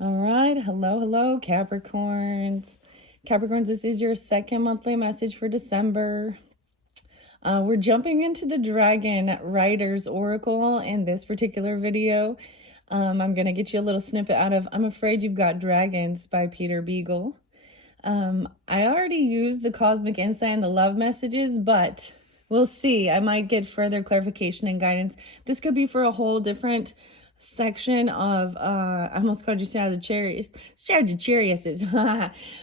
All right. Hello, Capricorns. Capricorns, this is your second monthly message for December. We're jumping into the Dragon Riders Oracle in this particular video. I'm going to get you a little snippet out of I'm Afraid You've Got Dragons by Peter Beagle. I already used the Cosmic Insight and the love messages, but we'll see. I might get further clarification and guidance. This could be for a whole different section of I almost called you Sagittarius,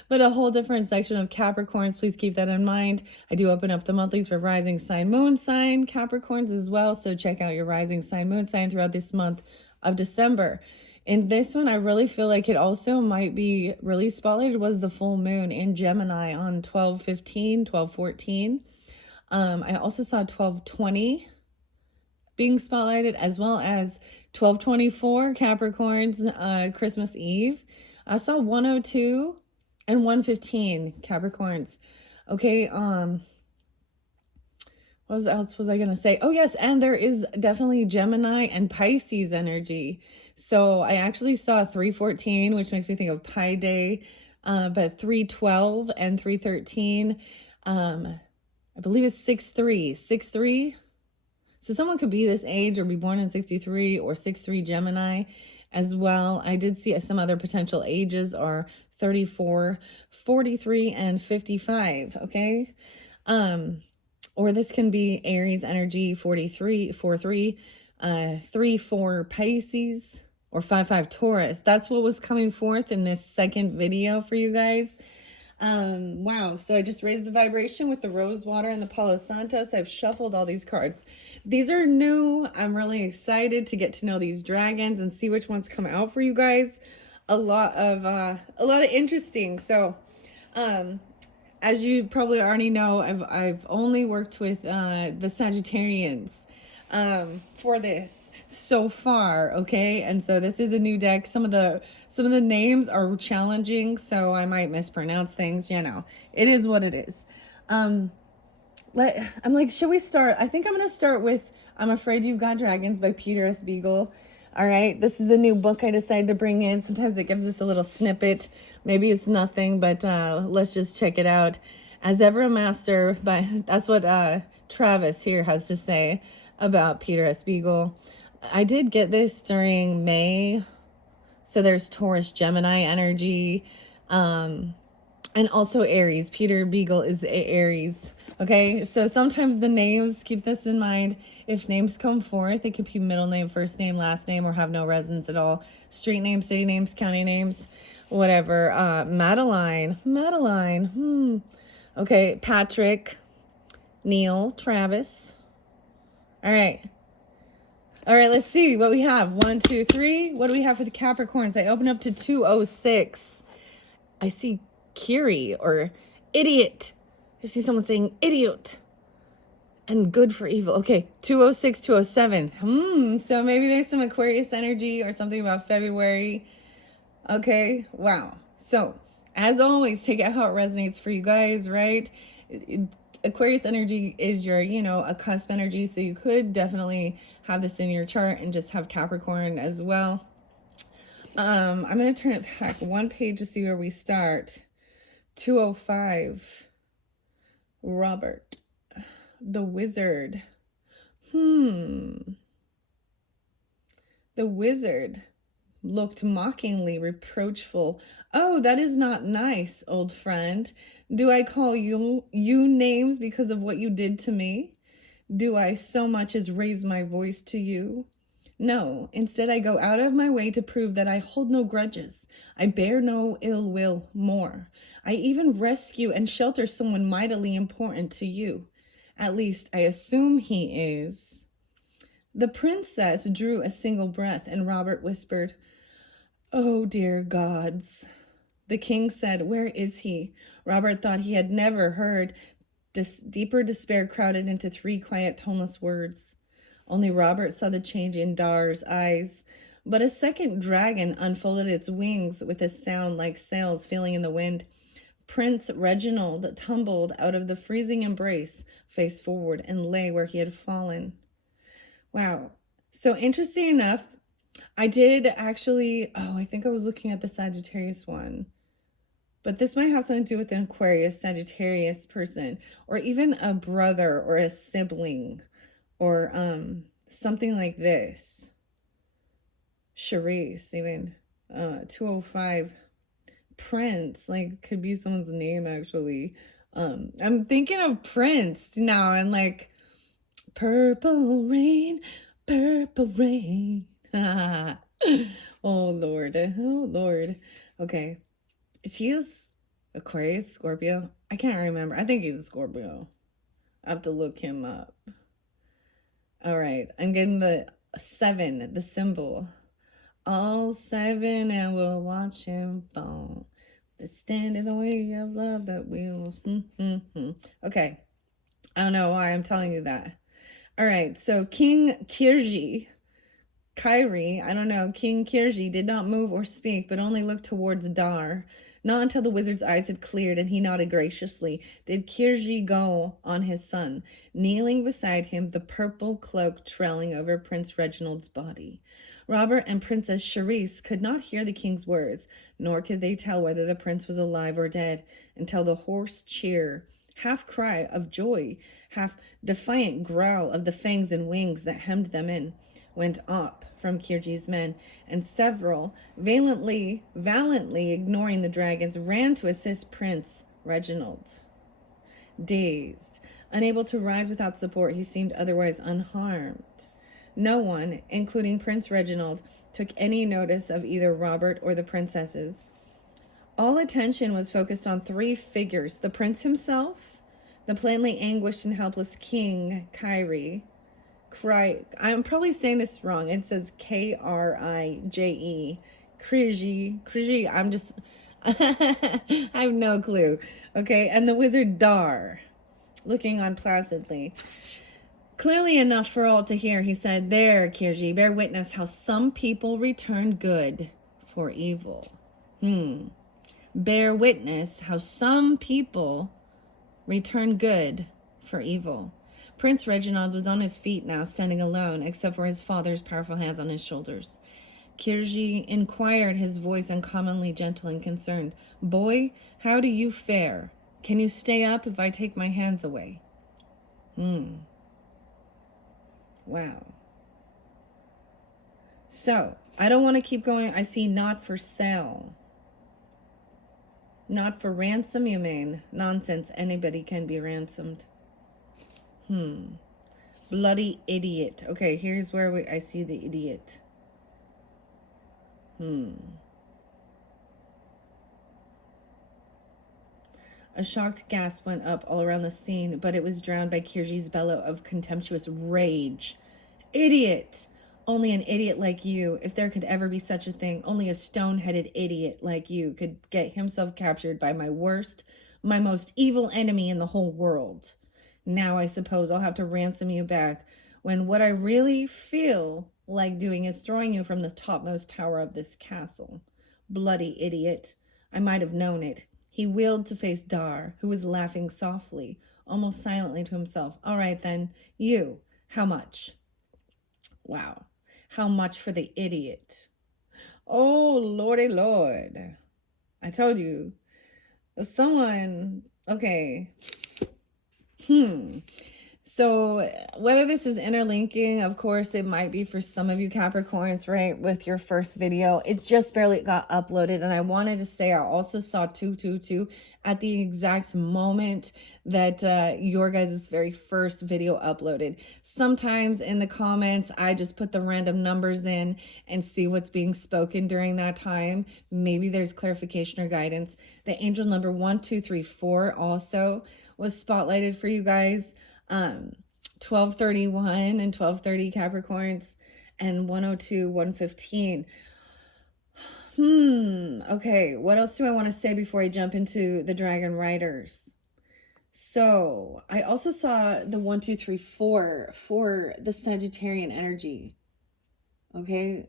but a whole different section of Capricorns. Please keep that in mind. I do open up the monthlies for rising sign, moon sign Capricorns as well, so check out your rising sign, moon sign throughout this month of December. In this one, I really feel like it also might be really spotlighted was the full moon in Gemini on 12/15, 12/14. I also saw 12/20 being spotlighted, as well as 12/24 Capricorns, Christmas Eve. I saw 102 and 115 Capricorns. Okay, what else was I gonna say? Oh yes, and there is definitely Gemini and Pisces energy. So I actually saw 314, which makes me think of Pi Day, but 312 and 313. I believe it's 6-3. 6-3. So someone could be this age or be born in 63 or 6-3 Gemini as well. I did see some other potential ages are 34, 43, and 55, okay? Or this can be Aries energy, 43, 4-3, 3-4 Pisces, or 5-5 Taurus. That's what was coming forth in this second video for you guys. Wow, so I just raised the vibration with the rose water and the Palo Santos. I've shuffled all these cards. These are new. I'm really excited to get to know these dragons and see which ones come out for you guys. A lot of interesting. So as you probably already know, I've only worked with the Sagittarians for this so far, okay? And so this is a new deck. Some of the names are challenging, so I might mispronounce things. You know, it is what it is. I'm like, should we start? I think I'm gonna start with I'm Afraid You've Got Dragons by Peter S. Beagle. All right, this is the new book I decided to bring in. Sometimes it gives us a little snippet. Maybe it's nothing, but let's just check it out. As ever a master, but that's what Travis here has to say about Peter S. Beagle. I did get this during May. So there's Taurus, Gemini energy, and also Aries. Peter Beagle is Aries. Okay, so sometimes the names, keep this in mind. If names come forth, it could be middle name, first name, last name, or have no resonance at all. Street names, city names, county names, whatever. Madeline. Okay, Patrick, Neil, Travis. All right, let's see what we have. 1, 2, 3. What do we have for the Capricorns? I open up to 206. I see Kiri or idiot. I see someone saying idiot and good for evil. Okay, 206, 207. So maybe there's some Aquarius energy or something about February. Okay, wow. So as always, take it how it resonates for you guys, right? Aquarius energy is your, a cusp energy. So you could definitely have this in your chart and just have Capricorn as well. I'm going to turn it back one page to see where we start. 205. Robert. The Wizard. The Wizard looked mockingly reproachful. Oh, that is not nice, old friend. Do I call you names because of what you did to me? Do I so much as raise my voice to you? No, instead I go out of my way to prove that I hold no grudges. I bear no ill will more. I even rescue and shelter someone mightily important to you. At least I assume he is. The princess drew a single breath, and Robert whispered, "Oh, dear gods." The king said, "Where is he?" Robert thought he had never heard. Deeper despair crowded into 3 quiet, toneless words. Only Robert saw the change in Dar's eyes. But a second dragon unfolded its wings with a sound like sails filling in the wind. Prince Reginald tumbled out of the freezing embrace, face forward, and lay where he had fallen. Wow. So interesting enough, I did actually, oh, I think I was looking at the Sagittarius one. But this might have something to do with an Aquarius, Sagittarius person, or even a brother or a sibling, or something like this. Charisse, even 205. Prince, like, could be someone's name actually. I'm thinking of Prince now, and like purple rain, purple rain. Oh Lord, oh Lord. Okay, is he Aquarius, Scorpio? I can't remember. I think he's a Scorpio. I have to look him up. All right, I'm getting the 7, the symbol. All 7, and we'll watch him fall. The stand in the way of love that wheels. Okay, I don't know why I'm telling you that. All right, so King Kyrie, I don't know, King Kirji did not move or speak, but only looked towards Dar. Not until the wizard's eyes had cleared and he nodded graciously did Kirji go on his son, kneeling beside him, the purple cloak trailing over Prince Reginald's body. Robert and Princess Charisse could not hear the king's words, nor could they tell whether the prince was alive or dead, until the hoarse cheer, half cry of joy, half defiant growl of the fangs and wings that hemmed them in, went up from Kirji's men, and several, valiantly ignoring the dragons, ran to assist Prince Reginald. Dazed, unable to rise without support, he seemed otherwise unharmed. No one, including Prince Reginald, took any notice of either Robert or the princesses. All attention was focused on 3 figures: the prince himself, the plainly anguished and helpless King Kyrie. I'm probably saying this wrong. It says Krije. Krije. I'm just, I have no clue. Okay, and the wizard Dar, looking on placidly. Clearly enough for all to hear, he said, "There, Kirji, bear witness how some people return good for evil." Bear witness how some people return good for evil. Prince Reginald was on his feet now, standing alone, except for his father's powerful hands on his shoulders. Kirji inquired, his voice uncommonly gentle and concerned. "Boy, how do you fare? Can you stay up if I take my hands away?" Wow. So, I don't want to keep going. I see not for sale. Not for ransom, you mean? Nonsense. Anybody can be ransomed. Bloody idiot. Okay, here's where I see the idiot. A shocked gasp went up all around the scene, but it was drowned by Kirji's bellow of contemptuous rage. "Idiot! Only an idiot like you, if there could ever be such a thing, only a stone-headed idiot like you could get himself captured by my most evil enemy in the whole world. Now I suppose I'll have to ransom you back, when what I really feel like doing is throwing you from the topmost tower of this castle. Bloody idiot. I might have known it." He wheeled to face Dar, who was laughing softly, almost silently to himself. "All right, then. You. How much?" Wow. How much for the idiot? Oh, Lordy Lord. I told you. Someone. Okay. So whether this is interlinking, of course, it might be for some of you Capricorns, right? With your first video, it just barely got uploaded. And I wanted to say, I also saw 222 at the exact moment that your guys' very first video uploaded. Sometimes in the comments, I just put the random numbers in and see what's being spoken during that time. Maybe there's clarification or guidance. The angel number 1234 also was spotlighted for you guys. 1231 and 1230 Capricorns, and 102, 115. Okay, what else do I want to say before I jump into the Dragon Riders? So I also saw the 1234 for the Sagittarian energy. Okay.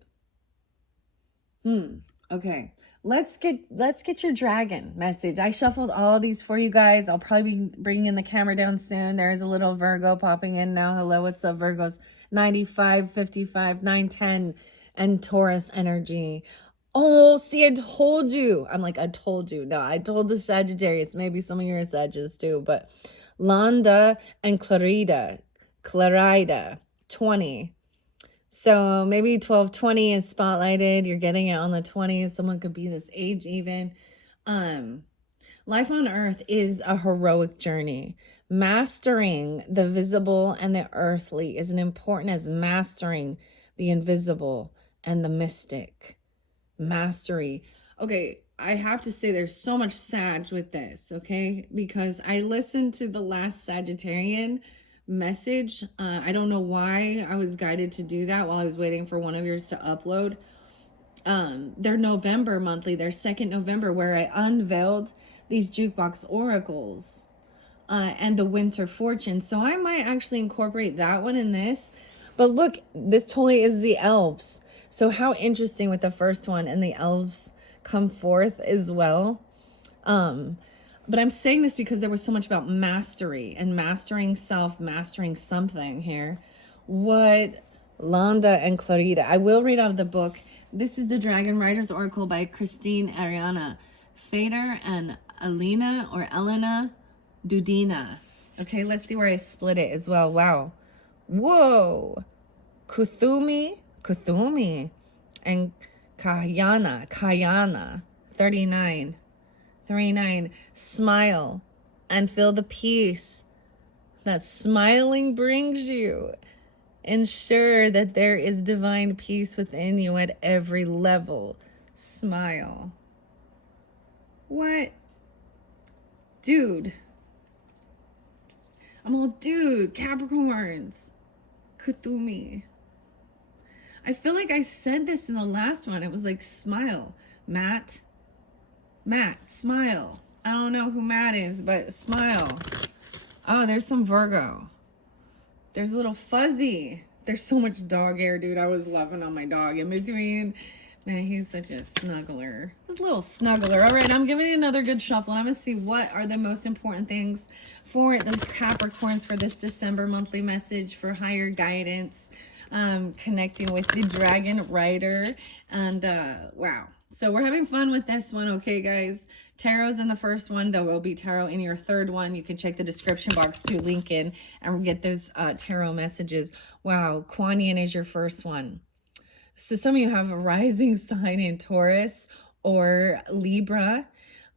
Okay. Let's get your dragon message. I shuffled all these for you guys. I'll probably be bringing the camera down soon. There is a little Virgo popping in now. Hello, what's up, Virgos? 95, 55, 910. and Taurus energy. Oh, see, I told you. I'm like, I told you. No, I told the Sagittarius. Maybe some of your Sagittarius too, but Londa and Clarida, 20. So maybe 1220 is spotlighted. You're getting it on the 20th. Someone could be this age even. Life on earth is a heroic journey. Mastering the visible and the earthly is as important as mastering the invisible and the mystic. Mastery. Okay, I have to say there's so much Sag with this, okay? Because I listened to the last Sagittarian message. I don't know why I was guided to do that while I was waiting for one of yours to upload. Their November monthly, their second November, where I unveiled these jukebox oracles and the winter fortune. So I might actually incorporate that one in this. But look, this totally is the elves. So how interesting with the first one, and the elves come forth as well. But I'm saying this because there was so much about mastery and mastering self, mastering something here. What Londa and Clarita. I will read out of the book. This is the Dragon Riders Oracle by Christine Ariana Fader and Elena Dudina. Okay, let's see where I split it as well. Wow. Whoa. Kuthumi, and Kayana, 39. 39. Smile and feel the peace that smiling brings you. Ensure that there is divine peace within you at every level. Smile. What? Dude. I'm all, dude, Capricorns. Kuthumi. I feel like I said this in the last one. It was like, smile. Matt, smile. I don't know who Matt is, but smile. Oh, there's some Virgo. There's a little Fuzzy. There's so much dog hair, dude. I was loving on my dog in between. Man, he's such a snuggler. A little snuggler. All right, I'm giving it another good shuffle. And I'm going to see what are the most important things for the Capricorns for this December monthly message for higher guidance, connecting with the Dragon Rider. And wow. So we're having fun with this one, okay, guys? Tarot's in the first one. There will be tarot in your third one. You can check the description box to link in and get those tarot messages. Wow, Kuan Yin is your first one. So some of you have a rising sign in Taurus or Libra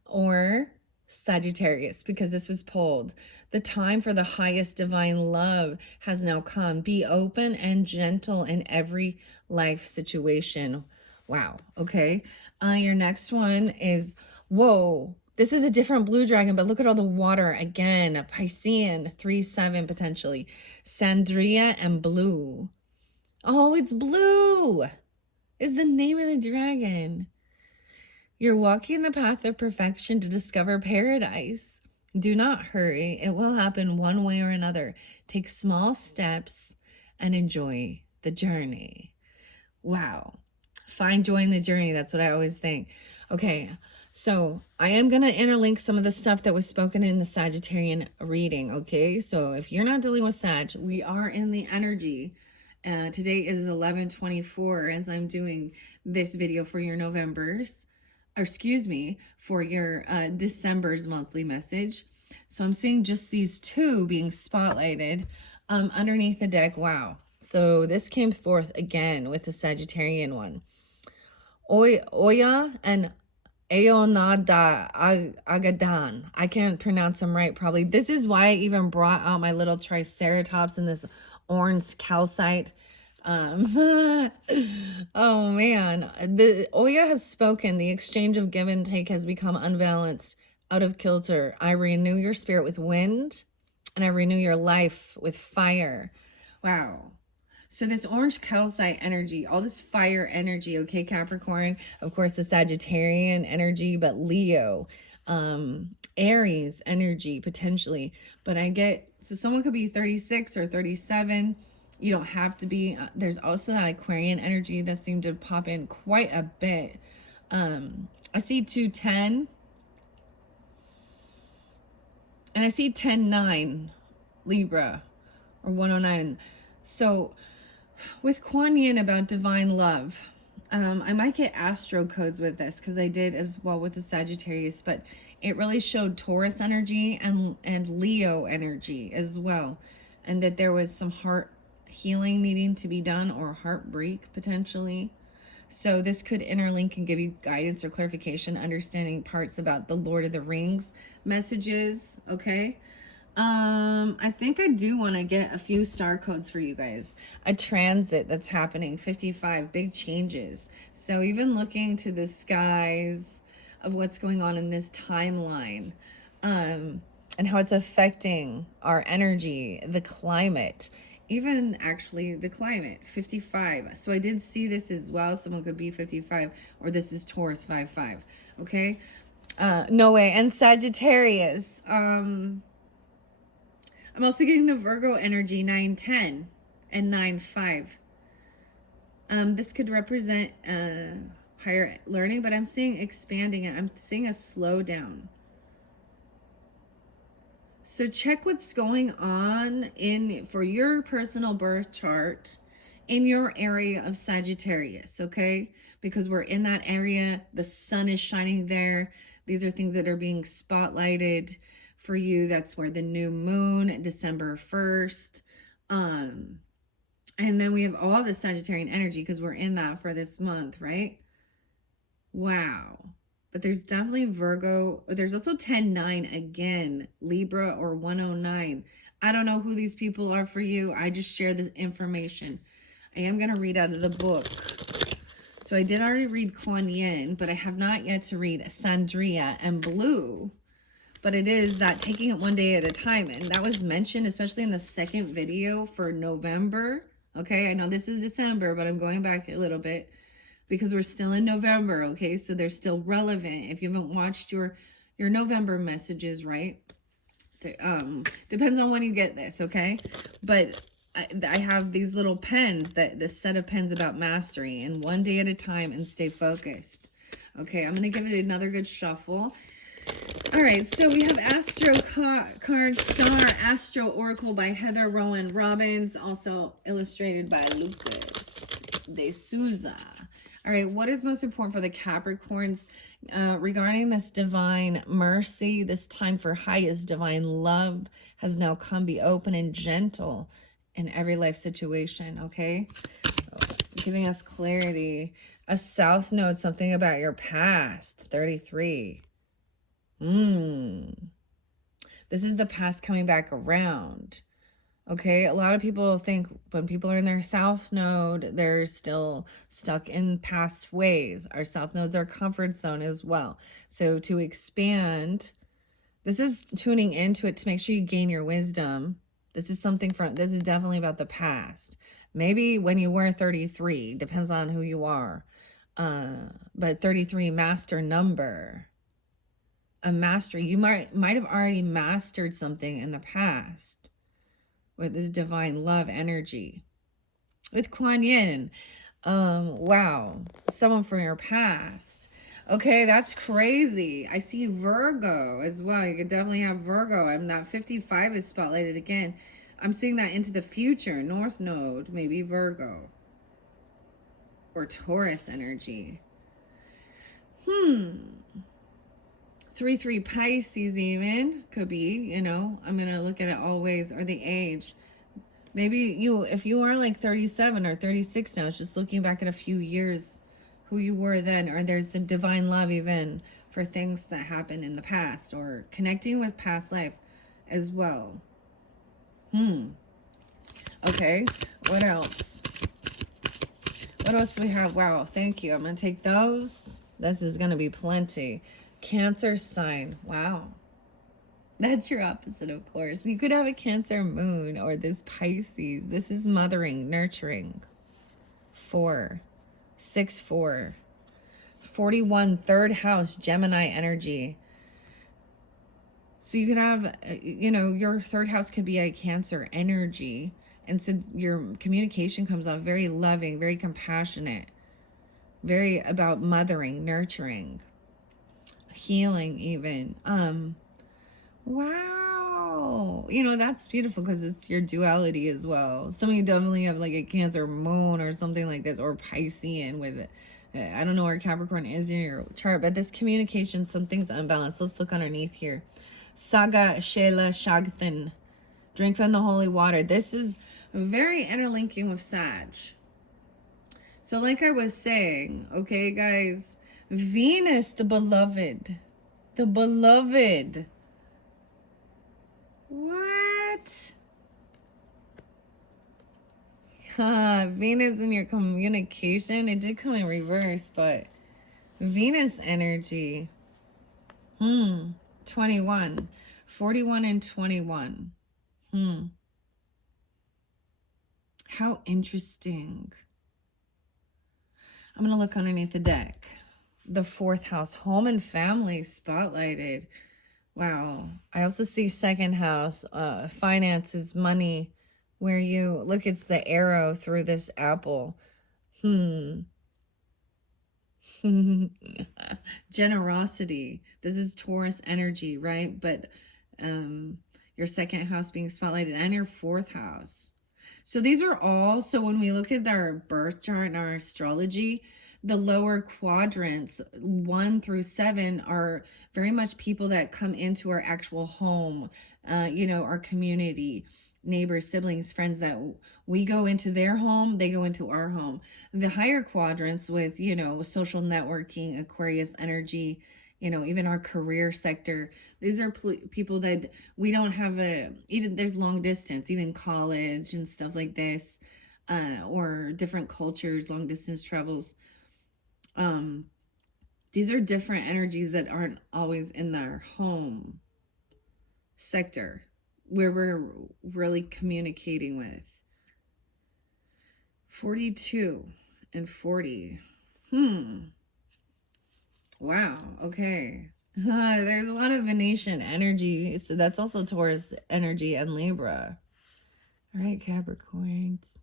or Sagittarius, because this was pulled. The time for the highest divine love has now come. Be open and gentle in every life situation. Wow. Okay. Your next one is, whoa, this is a different blue dragon, but look at all the water again. Piscean, 3-7 potentially. Sandria and blue. Oh, it's blue is the name of the dragon. You're walking the path of perfection to discover paradise. Do not hurry. It will happen one way or another. Take small steps and enjoy the journey. Wow. Find joy in the journey. That's what I always think. Okay, so I am going to interlink some of the stuff that was spoken in the Sagittarian reading, okay? So if you're not dealing with Sag, we are in the energy. Today is 11/24 as I'm doing this video for your November's, or excuse me, for your December's monthly message. So I'm seeing just these two being spotlighted underneath the deck. Wow. So this came forth again with the Sagittarian one. Oya and Aonada Agadan. I can't pronounce them right, probably. This is why I even brought out my little Triceratops and this orange calcite. Oh man, the Oya has spoken. The exchange of give and take has become unbalanced, out of kilter. I renew your spirit with wind, and I renew your life with fire. Wow. So this orange calcite energy, all this fire energy, okay, Capricorn, of course, the Sagittarian energy, but Leo, Aries energy, potentially. But I get, so someone could be 36 or 37. You don't have to be. There's also that Aquarian energy that seemed to pop in quite a bit. I see 210. And I see 10-9 Libra or 109. So With Kuan Yin about divine love. I might get astro codes with this because I did as well with the Sagittarius, but it really showed Taurus energy and Leo energy as well, and that there was some heart healing needing to be done, or heartbreak potentially. So this could interlink and give you guidance or clarification, understanding parts about the Lord of the Rings messages, okay? I think I do want to get a few star codes for you guys. A transit that's happening, 55, big changes. So even looking to the skies of what's going on in this timeline, and how it's affecting our energy, the climate, even actually the climate, 55. So I did see this as well. Someone could be 55, or this is Taurus 55. Okay. No way. And Sagittarius, I'm also getting the Virgo energy, 9-10 and 9-5. This could represent higher learning, but I'm seeing expanding it. I'm seeing a slowdown. So check what's going on for your personal birth chart in your area of Sagittarius, okay? Because we're in that area, the sun is shining there. These are things that are being spotlighted for you. That's where the new moon, December 1st. And then we have all the Sagittarian energy because we're in that for this month, right? Wow. But there's definitely Virgo. There's also 10-9 again, Libra or 109. I don't know who these people are for you. I just share the information. I am going to read out of the book. So I did already read Kuan Yin, but I have not yet to read Sandria and Blue. But it is that taking it one day at a time. And that was mentioned, especially in the second video for November. Okay, I know this is December, but I'm going back a little bit because we're still in November, okay? So they're still relevant. If you haven't watched your November messages, right? Depends on when you get this, okay? But I have these little pens, this set of pens about mastery, and one day at a time, and stay focused. Okay, I'm going to give it another good shuffle. All right, so we have Astro Card Star Astro Oracle by Heather Rowan Robbins, also illustrated by Lucas de Souza. All right, what is most important for the Capricorns regarding this divine mercy? This time for highest divine love has now come. Be open and gentle in every life situation, okay? Giving us clarity. A South Node, something about your past, 33. This is the past coming back around. Okay, a lot of people think when people are in their South Node, they're still stuck in past ways. Our South Nodes are comfort zone as well. So to expand, this is tuning into it to make sure you gain your wisdom. This is definitely about the past. Maybe when you were 33, depends on who you are. But 33, master number. A mastery. You might have already mastered something in the past with this divine love energy. With Kuan Yin, wow, someone from your past. Okay, that's crazy. I see Virgo as well. You could definitely have Virgo. That 55 is spotlighted again. I'm seeing that into the future. North Node, maybe Virgo. Or Taurus energy. 3-3 Pisces even could be, I'm going to look at it all ways, or the age. Maybe if you are like 37 or 36 now, it's just looking back at a few years, who you were then, or there's a divine love even for things that happened in the past, or connecting with past life as well. Okay, what else? What else do we have? Wow, thank you. I'm going to take those. This is going to be plenty. Cancer sign. Wow. That's your opposite, of course. You could have a Cancer moon or this Pisces. This is mothering, nurturing. 4, 6, 4. 41, third house, Gemini energy. So you could have, your third house could be a Cancer energy. And so your communication comes off very loving, very compassionate, very about mothering, nurturing, healing even. Wow. wow. You know, that's beautiful because it's your duality as well. Some of you definitely have like a Cancer moon or something like this, or Piscean with it. I don't know where Capricorn is in your chart, but this communication, something's unbalanced. Let's look underneath here. Saga Shela Shagthan. Drink from the holy water. This is very interlinking with Sag. So like I was saying, okay, guys, Venus, the beloved. The beloved. What? Venus in your communication. It did come in reverse, but Venus energy. 21. 41 and 21. How interesting. I'm going to look underneath the deck. The 4th house, home and family spotlighted. Wow. I also see 2nd house, finances, money, where you look, it's the arrow through this apple. Generosity. This is Taurus energy, right? But your 2nd house being spotlighted and your 4th house. So these are all, so when we look at our birth chart and our astrology, the lower quadrants 1 through 7 are very much people that come into our actual home, you know, our community, neighbors, siblings, friends, that we go into their home, they go into our home. The higher quadrants with, you know, social networking, Aquarius energy, you know, even our career sector, these are people that we don't have even there's long distance, even college and stuff like this, or different cultures, long distance travels. These are different energies that aren't always in their home sector where we're really communicating with. 42 and 40. Wow. Okay. There's a lot of Venetian energy. So that's also Taurus energy and Libra. All right, Capricorns.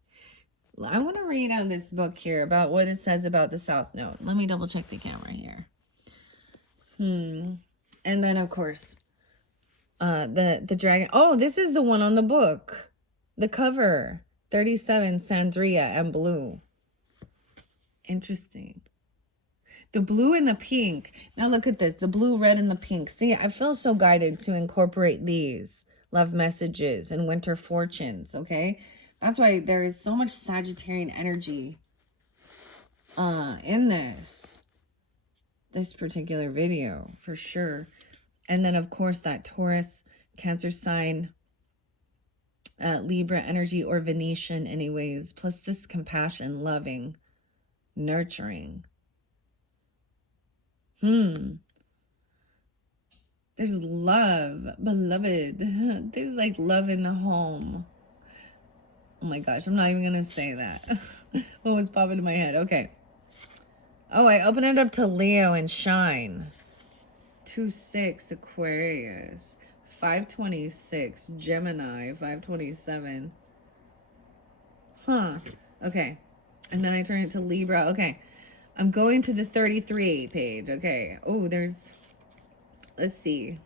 I want to read out this book here about what it says about the South Node. Let me double check the camera here. And then, of course, the dragon. Oh, this is the one on the book. The cover. 37, Sandria and blue. Interesting. The blue and the pink. Now look at this. The blue, red, and the pink. See, I feel so guided to incorporate these love messages and winter fortunes, okay? That's why there is so much Sagittarian energy in this particular video, for sure. And then, of course, that Taurus, Cancer sign, Libra energy, or Venetian anyways, plus this compassion, loving, nurturing. There's love, beloved. There's like love in the home. Oh my gosh, I'm not even gonna say that. What was popping in my head? Okay. Oh, I opened it up to Leo and shine. 2-6 Aquarius. 526 Gemini. 527. Okay. And then I turn it to Libra. Okay. I'm going to the 33 page. Okay. Oh, there's, let's see.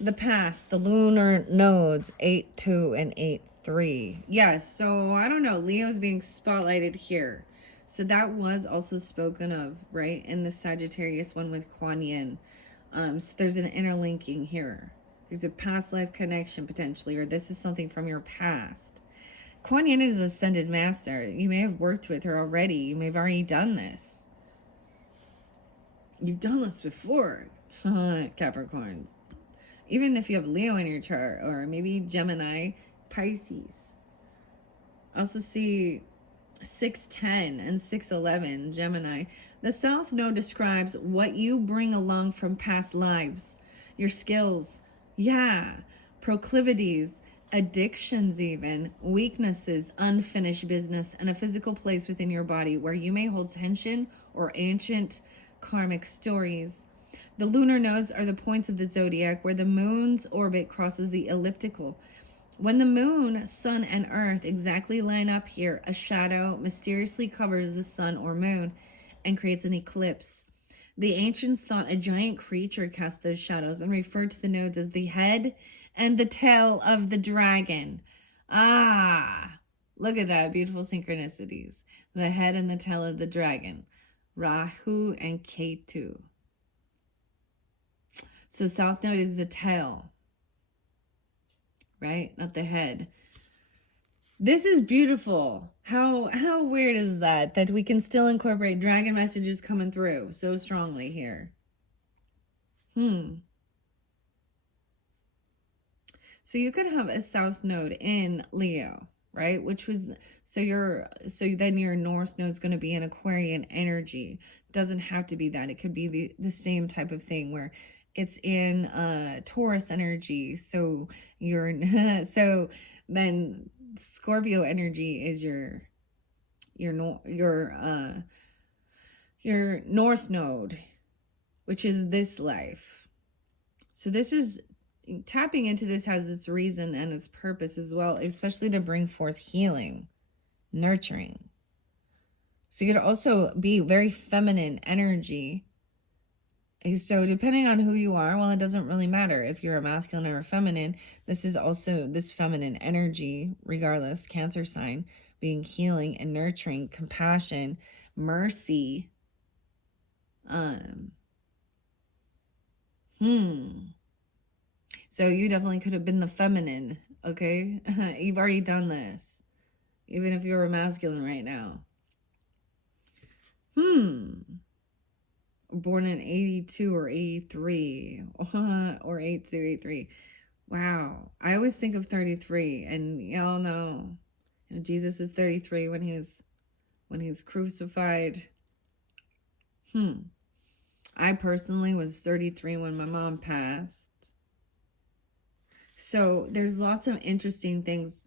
The past, the lunar nodes, 8-2 and 8-3. Yes, so I don't know. Leo's being spotlighted here. So that was also spoken of, right? In the Sagittarius one with Kuan Yin. So there's an interlinking here. There's a past life connection potentially, or this is something from your past. Kuan Yin is ascended master. You may have worked with her already. You may have already done this. You've done this before, Capricorn. Even if you have Leo in your chart, or maybe Gemini, Pisces. I also see 610 and 611 Gemini. The South Node describes what you bring along from past lives, your skills, proclivities, addictions even, weaknesses, unfinished business, and a physical place within your body where you may hold tension or ancient karmic stories. The lunar nodes are the points of the zodiac where the moon's orbit crosses the elliptical. When the moon, sun, and earth exactly line up here, a shadow mysteriously covers the sun or moon and creates an eclipse. The ancients thought a giant creature cast those shadows and referred to the nodes as the head and the tail of the dragon. Ah, look at that. Beautiful synchronicities. The head and the tail of the dragon. Rahu and Ketu. So South Node is the tail, right? Not the head. This is beautiful. How weird is that? That we can still incorporate dragon messages coming through so strongly here. So you could have a South Node in Leo, right? Which was, so then your North Node is going to be in Aquarian energy. Doesn't have to be that. It could be the same type of thing where it's in Taurus energy. So so then Scorpio energy is your North Node, which is this life. So this is tapping into this has its reason and its purpose as well, especially to bring forth healing, nurturing. So you could also be very feminine energy. So depending on who you are, well, it doesn't really matter if you're a masculine or a feminine. This is also this feminine energy, regardless, Cancer sign, being healing and nurturing, compassion, mercy. So you definitely could have been the feminine, okay? You've already done this, even if you're a masculine right now. Born in 82 or 83 or 82, 83. Wow. I always think of 33, and y'all know Jesus is 33 when he's crucified. I personally was 33 when my mom passed. So there's lots of interesting things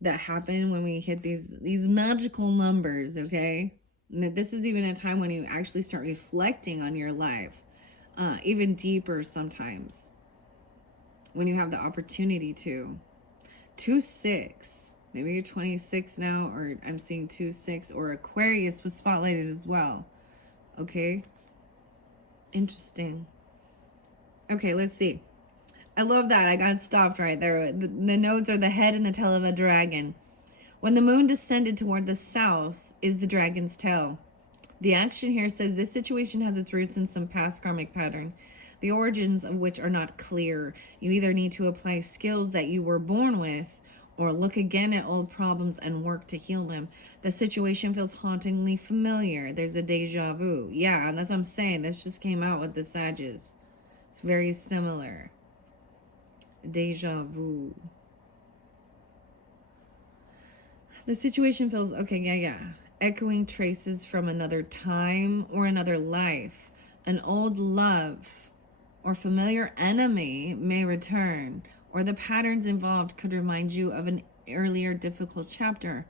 that happen when we hit these magical numbers, okay? And this is even a time when you actually start reflecting on your life, even deeper sometimes, when you have the opportunity to. 2-6, maybe you're 26 now, or I'm seeing 2-6, or Aquarius was spotlighted as well, okay? Interesting. Okay, let's see. I love that. I got stopped right there. The nodes are the head and the tail of a dragon. When the moon descended toward the south is the dragon's tail. The action here says this situation has its roots in some past karmic pattern, the origins of which are not clear. You either need to apply skills that you were born with or look again at old problems and work to heal them. The situation feels hauntingly familiar. There's a deja vu. Yeah, and that's what I'm saying. This just came out with the Sages. It's very similar. Deja vu. The situation feels, okay, yeah. Echoing traces from another time or another life. An old love or familiar enemy may return, or the patterns involved could remind you of an earlier difficult chapter.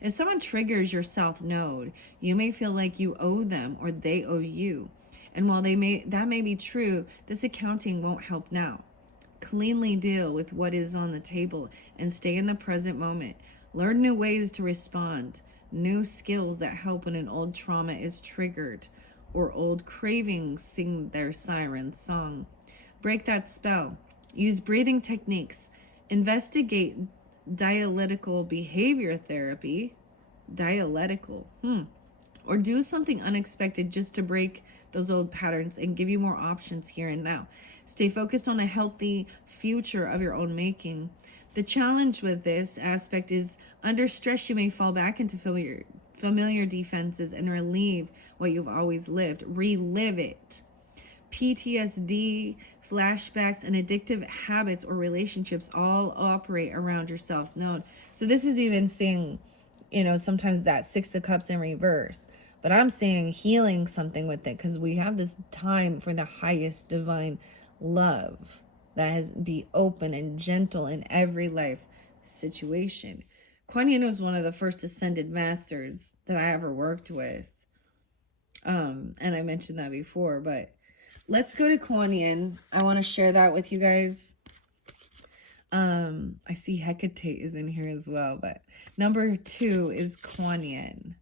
If someone triggers your South Node, you may feel like you owe them or they owe you. And while that may be true, this accounting won't help now. Cleanly deal with what is on the table and stay in the present moment. Learn new ways to respond, new skills that help when an old trauma is triggered or old cravings sing their siren song. Break that spell. Use breathing techniques. Investigate dialectical behavior therapy. Dialectical. Or do something unexpected just to break those old patterns and give you more options here and now. Stay focused on a healthy future of your own making. The challenge with this aspect is under stress, you may fall back into familiar defenses and relive what you've always lived. Relive it. PTSD, flashbacks, and addictive habits or relationships all operate around your South Node. So this is even seeing, sometimes that 6 of Cups in reverse. But I'm seeing healing something with it because we have this time for the highest divine love that has be open and gentle in every life situation. Kuan Yin was one of the first ascended masters that I ever worked with. And I mentioned that before, but let's go to Kuan Yin. I want to share that with you guys. I see Hecate is in here as well, but number 2 is Kuan Yin.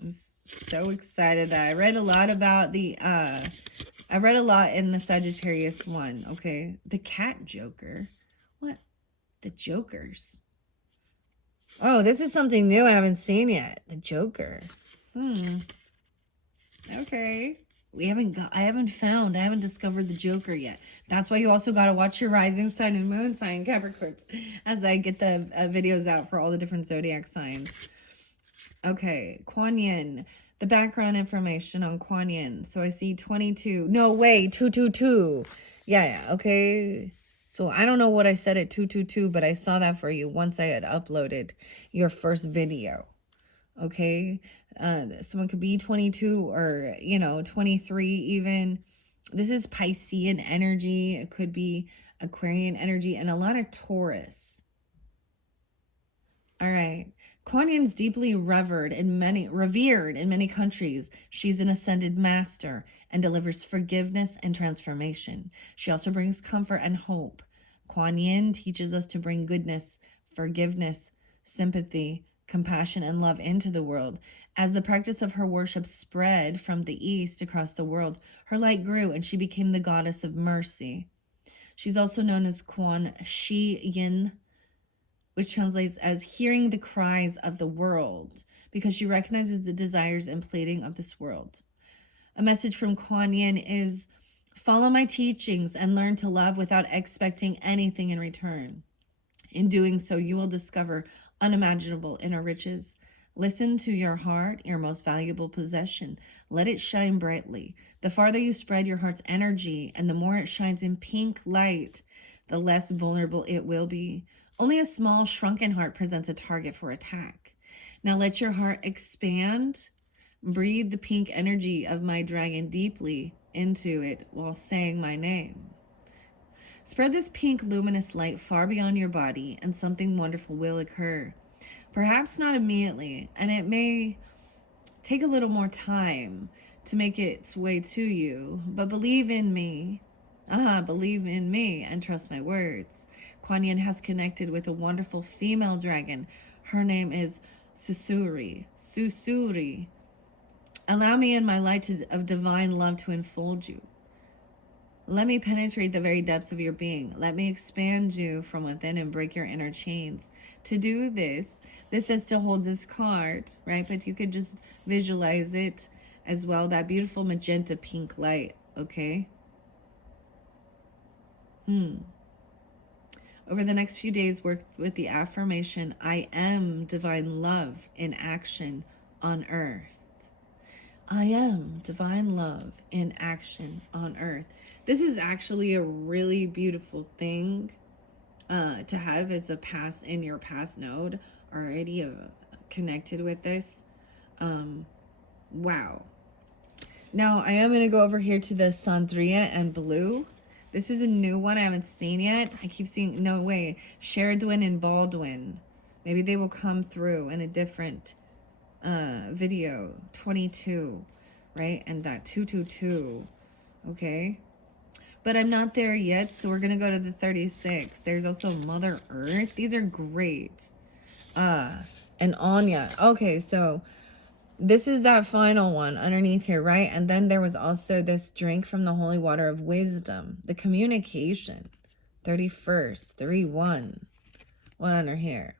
I'm so excited. I read a lot about the I read a lot in the Sagittarius one. Okay. The cat joker. What? The jokers. Oh, this is something new I haven't seen yet. The joker. Okay. I haven't discovered the joker yet. That's why you also got to watch your rising sign and moon sign, Capricorns, as I get the videos out for all the different zodiac signs. Okay, Kuan Yin. The background information on Kuan Yin. So I see 22. No way, 222. Yeah, okay. So I don't know what I said at 222, but I saw that for you once I had uploaded your first video. Okay, someone could be 22 or 23 even. This is Piscean energy. It could be Aquarian energy and a lot of Taurus. All right. Kuan Yin's deeply revered in many countries. She's an ascended master and delivers forgiveness and transformation. She also brings comfort and hope. Kuan Yin teaches us to bring goodness, forgiveness, sympathy, compassion, and love into the world. As the practice of her worship spread from the east across the world, her light grew and she became the goddess of mercy. She's also known as Kuan Shi Yin, which translates as hearing the cries of the world, because she recognizes the desires and pleading of this world. A message from Kuan Yin is, follow my teachings and learn to love without expecting anything in return. In doing so, you will discover unimaginable inner riches. Listen to your heart, your most valuable possession. Let it shine brightly. The farther you spread your heart's energy and the more it shines in pink light, the less vulnerable it will be. Only a small, shrunken heart presents a target for attack. Now let your heart expand. Breathe the pink energy of my dragon deeply into it while saying my name. Spread this pink luminous light far beyond your body and something wonderful will occur. Perhaps not immediately, and it may take a little more time to make its way to you, but believe in me. Believe in me and trust my words. Kuan Yin has connected with a wonderful female dragon. Her name is Susuri. Allow me in my light of divine love to enfold you. Let me penetrate the very depths of your being. Let me expand you from within and break your inner chains. To do this says to hold this card, right? But you could just visualize it as well. That beautiful magenta pink light, okay? Over the next few days, work with the affirmation, I am divine love in action on earth. I am divine love in action on earth. This is actually a really beautiful thing to have as a in your past node already connected with this. Wow. Now I am going to go over here to the Sandria and Blue. This is a new one I haven't seen yet. I keep seeing, no way, Sheridwin and Baldwin. Maybe they will come through in a different video. 22, right? And that 222, okay? But I'm not there yet, so we're gonna go to the 36. There's also Mother Earth. These are great. And Anya. Okay, so this is that final one underneath here, right? And then there was also this drink from the holy water of wisdom, the communication. 31st, 3-1. What under here?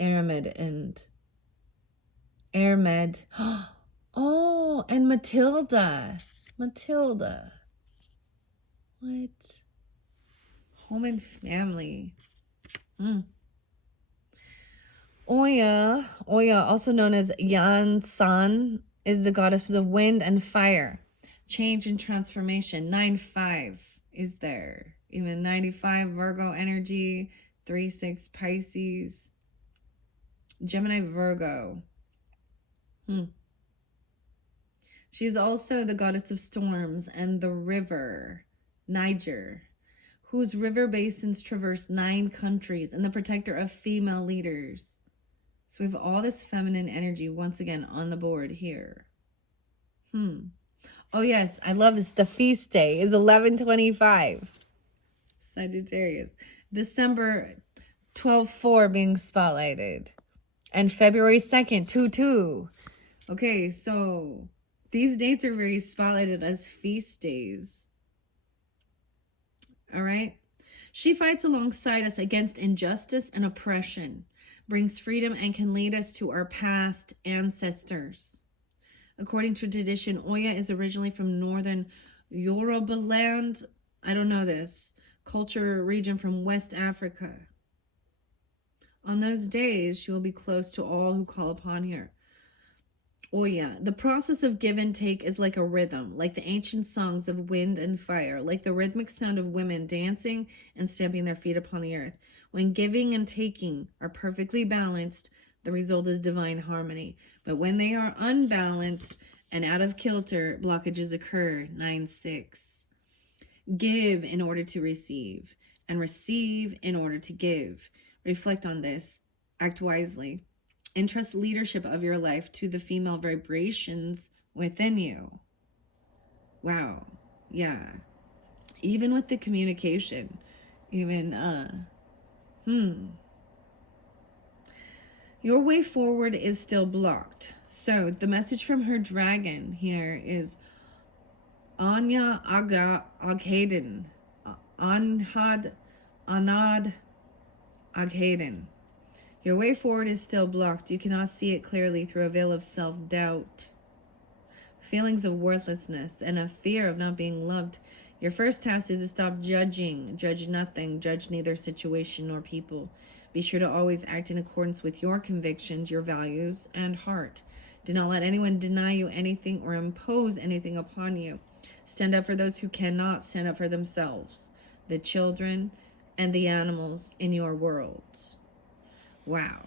Aramid and Airmed. Oh, and Matilda. What? Home and family. Oya, also known as Yan San, is the goddess of wind and fire. Change and transformation. 9-5 is there. Even 95 Virgo energy. 3-6 Pisces. Gemini Virgo. She's also the goddess of storms and the river, Niger, whose river basins traverse 9 countries, and the protector of female leaders. So we have all this feminine energy once again on the board here. Oh yes, I love this. The feast day is 11/25. Sagittarius. December 12/4 being spotlighted. And February 2nd, 2/2. Okay, so These dates are very spotlighted as feast days. All right? She fights alongside us against injustice and oppression, brings freedom, and can lead us to our past ancestors. According to tradition, Oya is originally from northern Yoruba land. I don't know this culture region from West Africa. On those days, she will be close to all who call upon her. Oya, the process of give and take is like a rhythm, like the ancient songs of wind and fire, like the rhythmic sound of women dancing and stamping their feet upon the earth. When giving and taking are perfectly balanced, the result is divine harmony. But when they are unbalanced and out of kilter, blockages occur. 9-6. Give in order to receive, and receive in order to give. Reflect on this. Act wisely. Entrust leadership of your life to the female vibrations within you. Wow. Yeah. Even with the communication. Even, Your way forward is still blocked. So the message from her dragon here is Anya Aga Aghaden. Anhad Anad Aghaden. Your way forward is still blocked. You cannot see it clearly through a veil of self-doubt, feelings of worthlessness, and a fear of not being loved. Your first task is to stop judging. Judge nothing. Judge neither situation nor people. Be sure to always act in accordance with your convictions, your values, and heart. Do not let anyone deny you anything or impose anything upon you. Stand up for those who cannot stand up for themselves, the children and the animals in your world. Wow.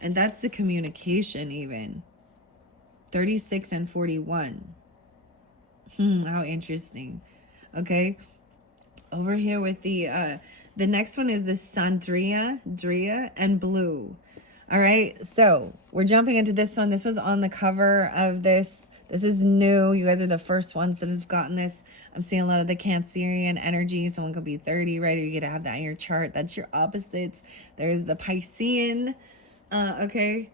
And that's the communication even. 36 and 41. How interesting. Okay. Over here with the next one is the Sandria, Dria, and Blue. All right. So we're jumping into this one. This was on the cover of this. This is new. You guys are the first ones that have gotten this. I'm seeing a lot of the Cancerian energy. Someone could be 30, right? Or you get to have that in your chart. That's your opposites. There's the Piscean. Okay.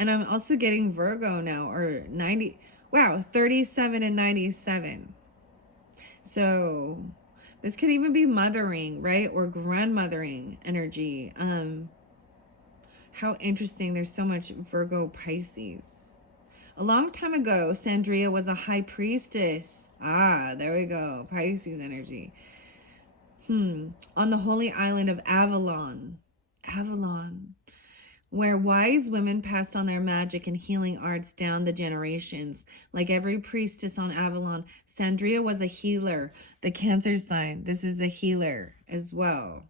And I'm also getting Virgo now, or 90. Wow, 37 and 97. So this could even be mothering, right? Or grandmothering energy. How interesting. There's so much Virgo Pisces. A long time ago, Sandria was a high priestess. Ah, there we go. Pisces energy. On the holy island of Avalon. Avalon. Where wise women passed on their magic and healing arts down the generations. Like every priestess on Avalon, Sandria was a healer. The Cancer sign, this is a healer as well.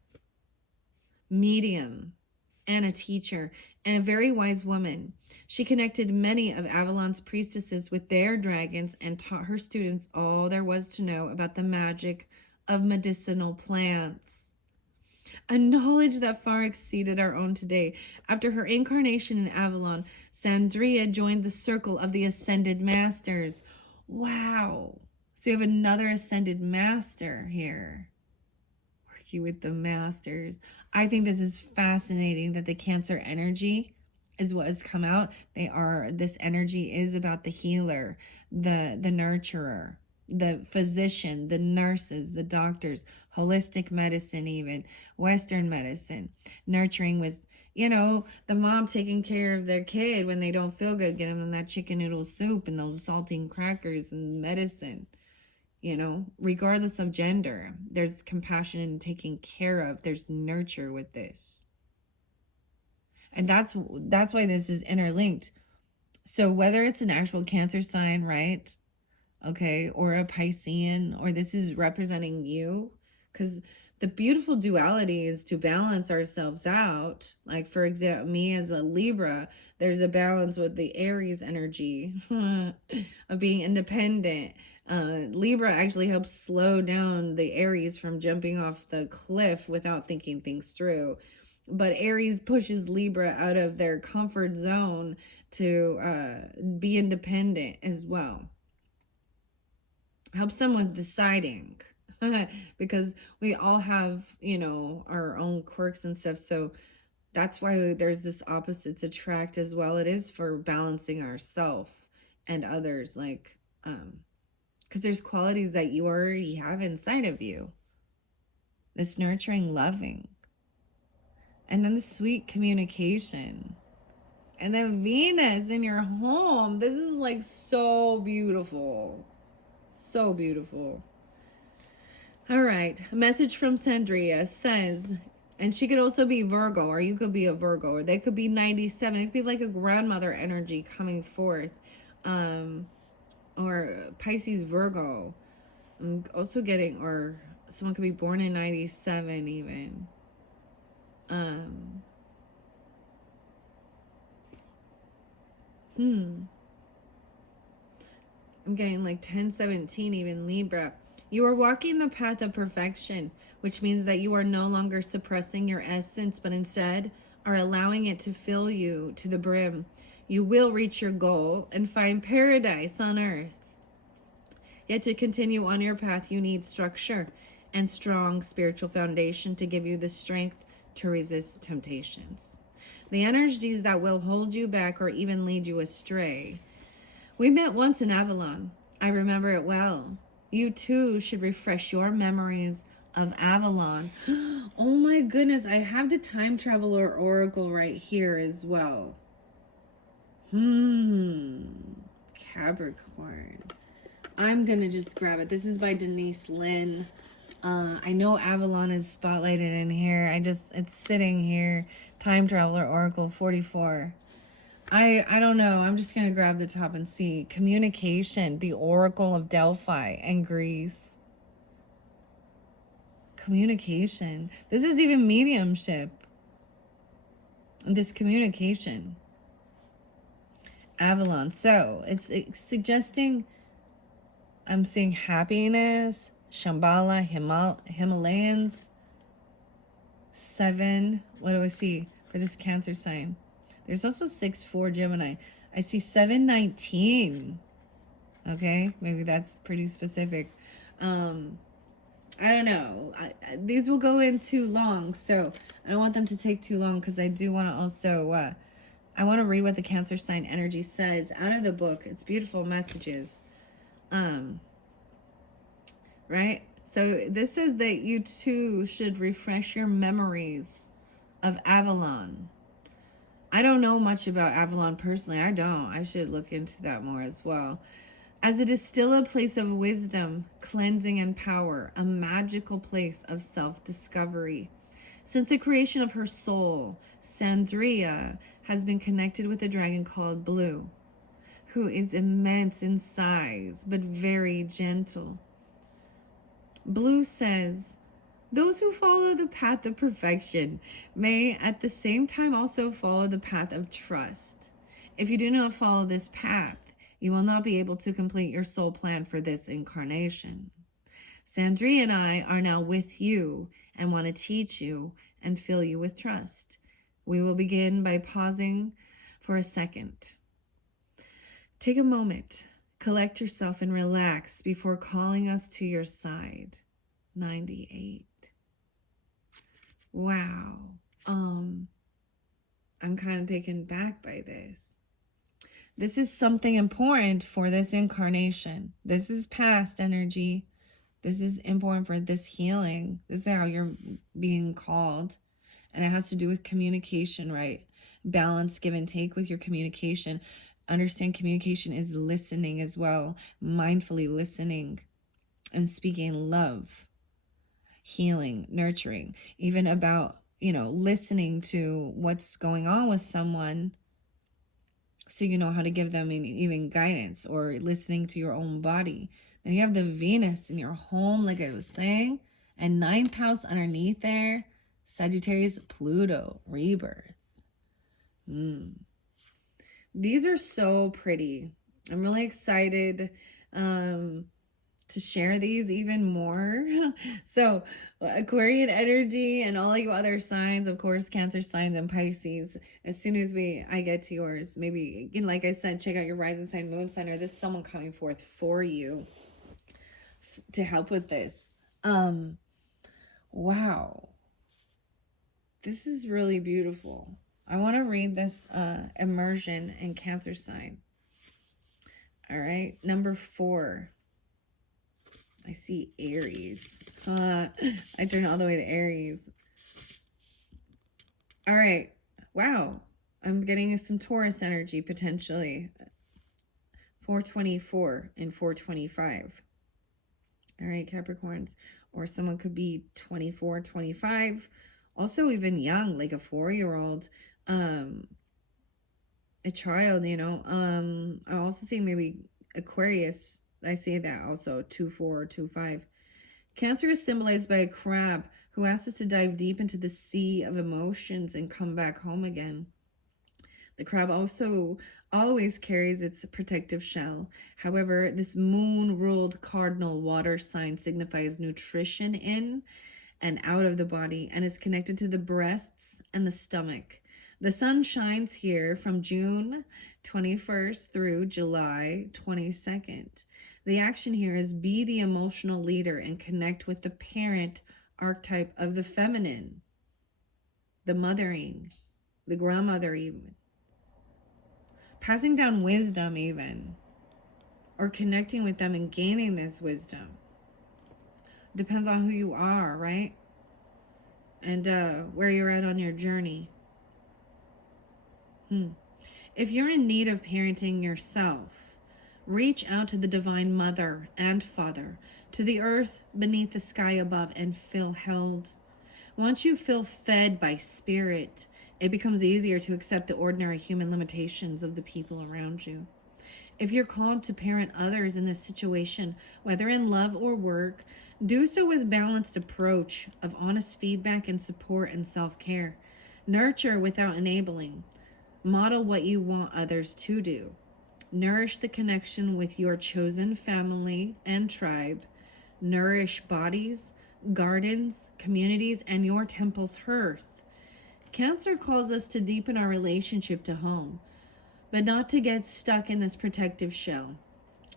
Medium and a teacher and a very wise woman. She connected many of Avalon's priestesses with their dragons and taught her students all there was to know about the magic of medicinal plants. A knowledge that far exceeded our own today. After her incarnation in Avalon, Sandria joined the circle of the Ascended Masters. Wow. So you have another Ascended Master here. Working with the Masters. I think this is fascinating that the Cancer energy is what has come out. This energy is about the healer, the nurturer, the physician, the nurses, the doctors, holistic medicine, even Western medicine, nurturing with, the mom taking care of their kid when they don't feel good, getting them that chicken noodle soup and those saltine crackers and medicine, regardless of gender. There's compassion and taking care of. There's nurture with this. And that's why this is interlinked. So whether it's an actual Cancer sign, right? Okay, or a Piscean, or this is representing you, because the beautiful duality is to balance ourselves out. Like, for example, me as a Libra, there's a balance with the Aries energy of being independent. Libra actually helps slow down the Aries from jumping off the cliff without thinking things through. But Aries pushes Libra out of their comfort zone to be independent as well. Helps them with deciding because we all have, our own quirks and stuff. So that's why there's this opposites attract as well. It is for balancing ourselves and others. Like, Because there's qualities that you already have inside of you. This nurturing, loving. And then the sweet communication. And then Venus in your home. This is like so beautiful. So beautiful. All right. A message from Sandria says, and she could also be Virgo, or you could be a Virgo, or they could be 97. It could be like a grandmother energy coming forth. Or Pisces Virgo. I'm also getting, or someone could be born in 97 even. I'm getting like 1017 even Libra. You are walking the path of perfection, which means that you are no longer suppressing your essence, but instead are allowing it to fill you to the brim. You will reach your goal and find paradise on earth. Yet to continue on your path, you need structure and strong spiritual foundation to give you the strength to resist temptations. The energies that will hold you back or even lead you astray. We met once in Avalon. I remember it well. You too should refresh your memories of Avalon. Oh my goodness, I have the Time Traveler Oracle right here as well. Capricorn. I'm gonna just grab it. This is by Denise Lynn. I know Avalon is spotlighted in here. It's sitting here. Time Traveler Oracle 44. I don't know. I'm just going to grab the top and see. Communication, the Oracle of Delphi and Greece. Communication. This is even mediumship. This communication. Avalon. So it's suggesting, I'm seeing happiness, Shambhala, Himalayans. 7. What do I see for this Cancer sign? There's also 6-4 Gemini. I see 7-19. Okay, maybe that's pretty specific. I don't know. These will go in too long, so I don't want them to take too long because I do want to also, I want to read what the Cancer sign energy says out of the book. It's beautiful messages. Right? So this says that you too should refresh your memories of Avalon. I don't know much about Avalon personally. I don't. I should look into that more as well. As it is still a place of wisdom, cleansing, and power, a magical place of self-discovery. Since the creation of her soul, Sandria has been connected with a dragon called Blue, who is immense in size, but very gentle. Blue says, those who follow the path of perfection may at the same time also follow the path of trust. If you do not follow this path, you will not be able to complete your soul plan for this incarnation. Sandri and I are now with you and want to teach you and fill you with trust. We will begin by pausing for a second. Take a moment, collect yourself and relax before calling us to your side. 98. Wow. I'm kind of taken back by this. This is something important for this incarnation. This is past energy. This is important for this healing. This is how you're being called. And it has to do with communication, right? Balance, give and take with your communication. Understand communication is listening as well. Mindfully listening and speaking love. Healing, nurturing, even about, listening to what's going on with someone so you know how to give them even guidance, or listening to your own body. Then you have the Venus in your home, like I was saying, and 9th house underneath there, Sagittarius, Pluto, rebirth. These are so pretty. I'm really excited to share these even more. So Aquarian energy and all you other signs, of course, Cancer signs and Pisces, as soon as I get to yours, maybe, like I said, check out your rising sign, moon sign, or there's someone coming forth for you to help with this. Wow. This is really beautiful. I want to read this immersion in Cancer sign. All right, number 4. I see Aries. I turned all the way to Aries. All right. Wow. I'm getting some Taurus energy potentially. 424 and 425. All right, Capricorns. Or someone could be 24, 25. Also even young, like a 4-year-old. A child, you know. I also see maybe Aquarius. I say that also, 2-4, 2-5. Cancer is symbolized by a crab who asks us to dive deep into the sea of emotions and come back home again. The crab also always carries its protective shell. However, this moon-ruled cardinal water sign signifies nutrition in and out of the body and is connected to the breasts and the stomach. The sun shines here from June 21st through July 22nd. The action here is be the emotional leader and connect with the parent archetype of the feminine, the mothering, the grandmother even. Passing down wisdom even, or connecting with them and gaining this wisdom. Depends on who you are, right? And where you're at on your journey. If you're in need of parenting yourself, reach out to the Divine Mother and Father, to the earth beneath the sky above, and feel held. Once you feel fed by spirit, it becomes easier to accept the ordinary human limitations of the people around you. If you're called to parent others in this situation, whether in love or work, do so with a balanced approach of honest feedback and support and self-care. Nurture without enabling. Model what you want others to do. Nourish the connection with your chosen family and tribe. Nourish bodies, gardens, communities, and your temple's hearth. Cancer calls us to deepen our relationship to home, but not to get stuck in this protective shell.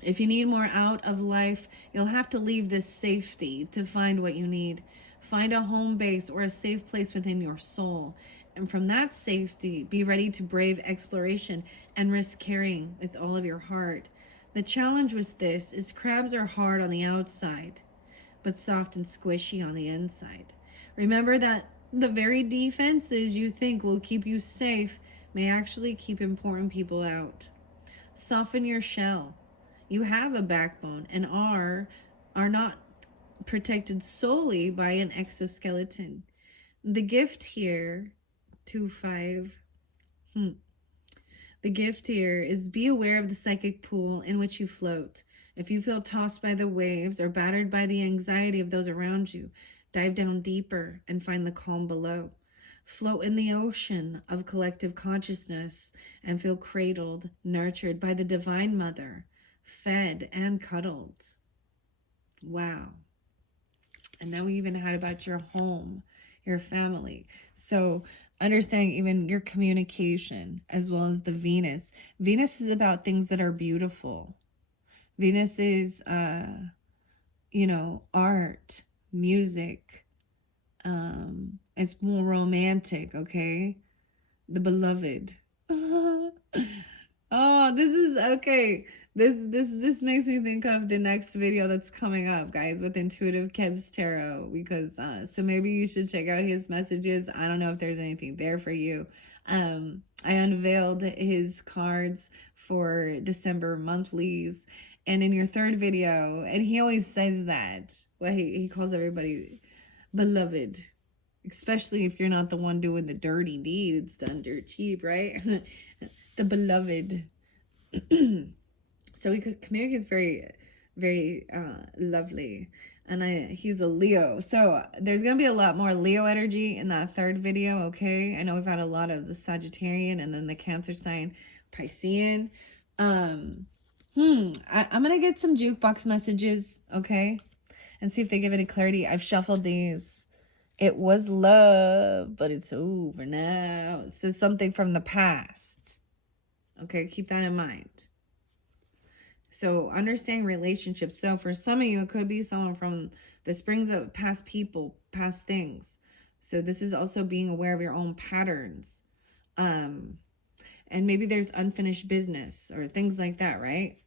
If you need more out of life, you'll have to leave this safety to find what you need. Find a home base or a safe place within your soul. And from that safety, be ready to brave exploration and risk caring with all of your heart. The challenge with this is crabs are hard on the outside, but soft and squishy on the inside. Remember that the very defenses you think will keep you safe may actually keep important people out. Soften your shell. You have a backbone and are not protected solely by an exoskeleton. The gift here, 2-5. The gift here is be aware of the psychic pool in which you float. If you feel tossed by the waves or battered by the anxiety of those around you, dive down deeper and find the calm below. Float in the ocean of collective consciousness and feel cradled, nurtured by the Divine Mother, fed and cuddled. Wow. And then we even had about your home, your family. So understanding even your communication as well as the Venus. Venus is about things that are beautiful. Venus is, art, music. It's more romantic, okay? The beloved. Oh, this is okay. This makes me think of the next video that's coming up, guys, with Intuitive Kev's Tarot, because so maybe you should check out his messages. I don't know if there's anything there for you. I unveiled his cards for December monthlies, and in your third video, and he always says that, well, he calls everybody beloved, especially if you're not the one doing the dirty deed. It's done dirt cheap, right? The beloved. So he communicates very, very lovely. And he's a Leo. So there's going to be a lot more Leo energy in that third video, okay? I know we've had a lot of the Sagittarian and then the Cancer sign, Piscean. I'm going to get some jukebox messages, okay? And see if they give any clarity. I've shuffled these. It was love, but it's over now. So something from the past. Okay, keep that in mind. So understanding relationships. So for some of you, it could be someone from the springs of past people, past things. So this is also being aware of your own patterns. And maybe there's unfinished business or things like that, right?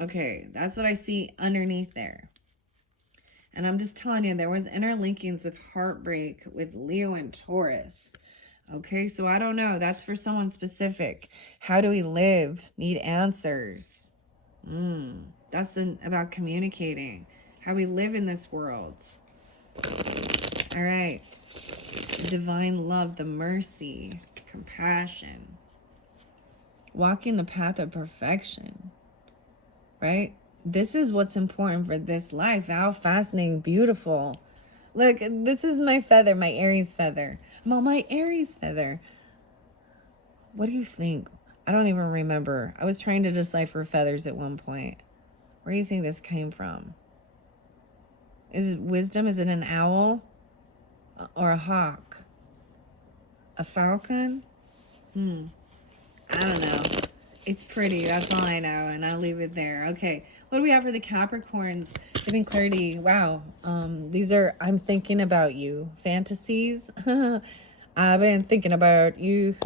Okay, that's what I see underneath there. And I'm just telling you, there was interlinkings with heartbreak with Leo and Taurus. Okay, so I don't know. That's for someone specific. How do we live? Need answers. That's about communicating. How we live in this world. All right. The divine love, the mercy, compassion. Walking the path of perfection. Right? This is what's important for this life. How fascinating, beautiful. Look, this is my feather, my Aries feather. I'm on my Aries feather. What do you think? I don't even remember. I was trying to decipher feathers at one point. Where do you think this came from? Is it wisdom? Is it an owl? Or a hawk? A falcon? I don't know. It's pretty. That's all I know. And I'll leave it there. Okay. What do we have for the Capricorns? Giving clarity. Wow. These are, I'm thinking about you. Fantasies. I've been thinking about you.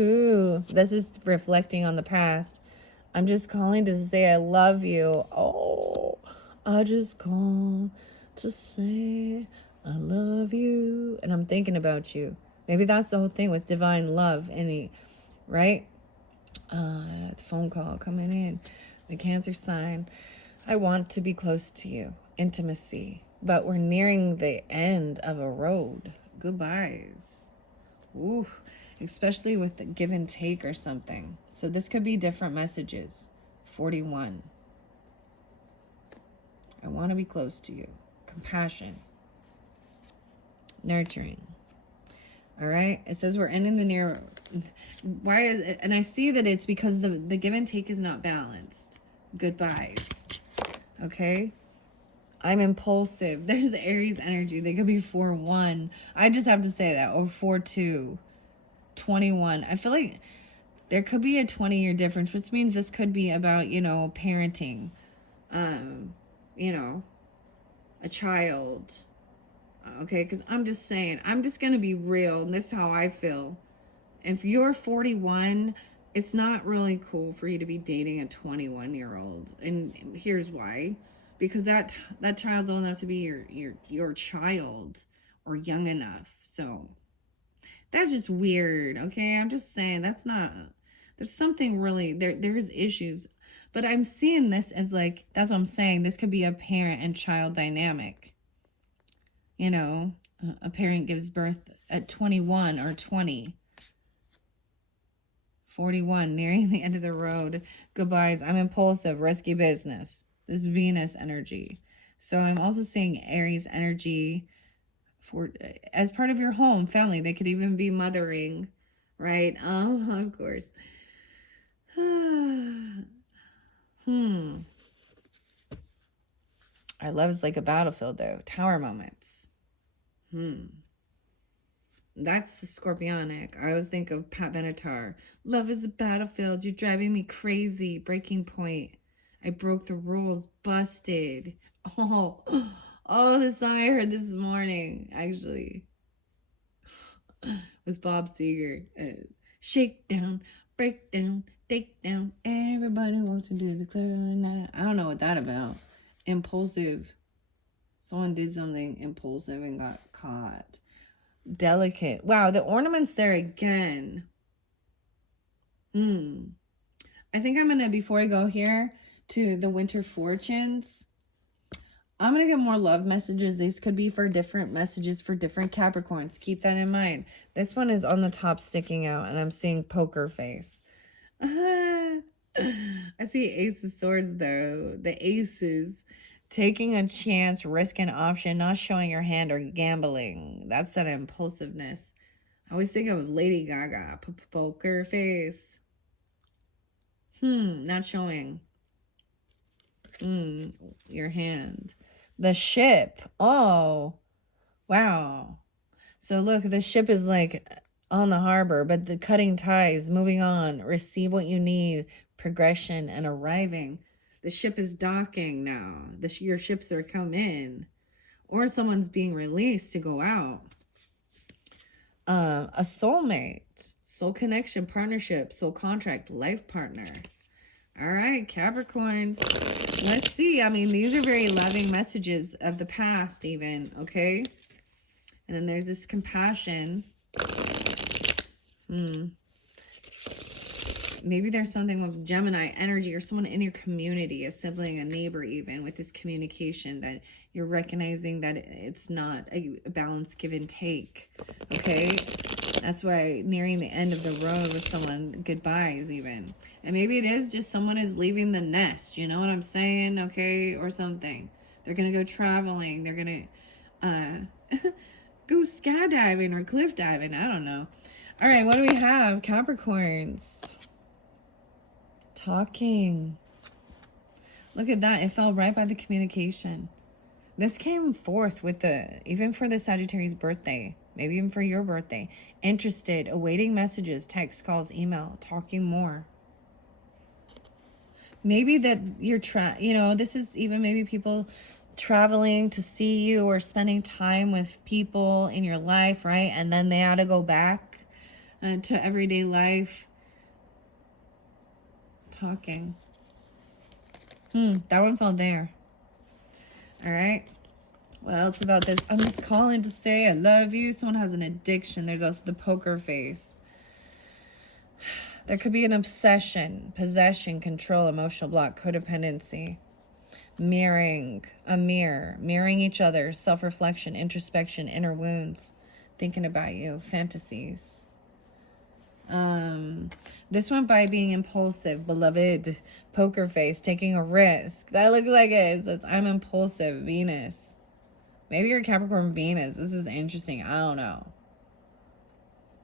This is reflecting on the past. I'm just calling to say I love you. Oh, I just call to say I love you. And I'm thinking about you. Maybe that's the whole thing with divine love. Right? The phone call coming in. The Cancer sign. I want to be close to you. Intimacy. But we're nearing the end of a road. Goodbyes. Ooh. Especially with the give and take or something. So this could be different messages. 41. I want to be close to you. Compassion. Nurturing. All right. It says we're ending the near. Why is it? And I see that it's because the give and take is not balanced. Goodbyes. Okay. I'm impulsive. There's Aries energy. They could be 4-1. I just have to say that. Or 4-2. 21. I feel like there could be a 20-year difference, which means this could be about, parenting. A child. Okay, because I'm just saying, I'm just going to be real, and this is how I feel. If you're 41, it's not really cool for you to be dating a 21-year-old. And here's why. Because that child's old enough to be your child or young enough. So that's just weird, okay? I'm just saying that's not, there's something really, there's issues. But I'm seeing this as like, that's what I'm saying. This could be a parent and child dynamic. A parent gives birth at 21 or 20. 41, nearing the end of the road. Goodbyes. I'm impulsive, risky business. This Venus energy. So I'm also seeing Aries energy for as part of your home, family. They could even be mothering, right? Of course. Our love is like a battlefield, though. Tower moments. That's the Scorpionic. I always think of Pat Benatar. Love is a battlefield. You're driving me crazy. Breaking point. I broke the rules. Busted. Oh, the song I heard this morning, actually, was Bob Seger. Shake down, break down, take down. Everybody wants to do the clarinet. I don't know what that about. Impulsive. Someone did something impulsive and got caught. Delicate. Wow, the ornaments there again. I think I'm gonna, before I go here to the winter fortunes, I'm gonna get more love messages. These could be for different messages for different Capricorns. Keep that in mind. This one is on the top sticking out, and I'm seeing poker face. I see Ace of Swords though. The aces. Taking a chance, risk an option, not showing your hand or gambling. That's that impulsiveness. I always think of Lady Gaga. Poker face. Not showing. Your hand. The ship. Oh, wow. So look, the ship is like on the harbor, but the cutting ties, moving on, receive what you need, progression, and arriving. The ship is docking now. Your ships are come in. Or someone's being released to go out. A soulmate. Soul connection, partnership, soul contract, life partner. All right, Capricorns. Let's see. I mean, these are very loving messages of the past even, okay? And then there's this compassion. Maybe there's something with Gemini energy or someone in your community, a sibling, a neighbor even, with this communication that you're recognizing that it's not a balanced give and take, okay? That's why nearing the end of the road with someone, goodbyes even. And maybe it is just someone is leaving the nest, you know what I'm saying, okay? Or something. They're going to go traveling. They're going to go skydiving or cliff diving. I don't know. All right, what do we have? Capricorns. Talking. Look at that. It fell right by the communication. This came forth with even for the Sagittarius birthday, maybe even for your birthday. Interested, awaiting messages, text, calls, email, talking more. Maybe that you're this is even maybe people traveling to see you or spending time with people in your life, right? And then they had to go back to everyday life. Talking. That one fell there. All right. What else about this? I'm just calling to say I love you. Someone has an addiction. There's also the poker face. There could be an obsession, possession, control, emotional block, codependency. Mirroring, a mirror. Mirroring each other, self-reflection, introspection, inner wounds. Thinking about you, fantasies. This one by being impulsive, beloved, poker face, taking a risk. That looks like it says, I'm impulsive, Venus. Maybe you're Capricorn Venus. This is interesting. I don't know.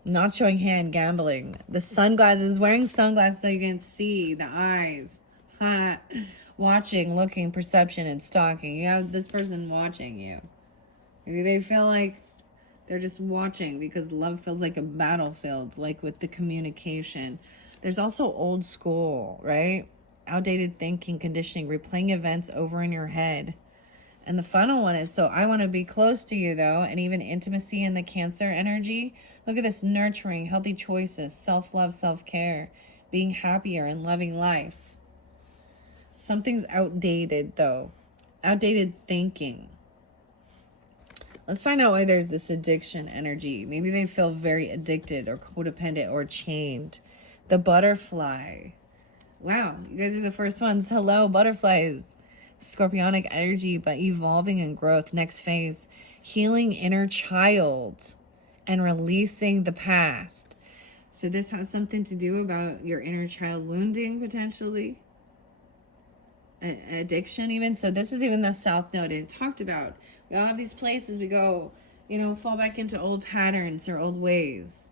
Not showing hand, gambling. The sunglasses, wearing sunglasses so you can see the eyes. Watching, looking, perception, and stalking. You have this person watching you. Maybe they feel like they're just watching because love feels like a battlefield, like with the communication. There's also old school, right? Outdated thinking, conditioning, replaying events over in your head. And the final one is, so I want to be close to you, though, and even intimacy in the Cancer energy. Look at this, nurturing, healthy choices, self-love, self-care, being happier and loving life. Something's outdated, though. Outdated thinking. Let's find out why there's this addiction energy. Maybe they feel very addicted or codependent or chained. The butterfly. Wow, you guys are the first ones. Hello, butterflies. Scorpionic energy, but evolving and growth. Next phase. Healing inner child and releasing the past. So this has something to do about your inner child wounding, potentially. Addiction even. So this is even the South Node. It talked about. We all have these places we go, fall back into old patterns or old ways.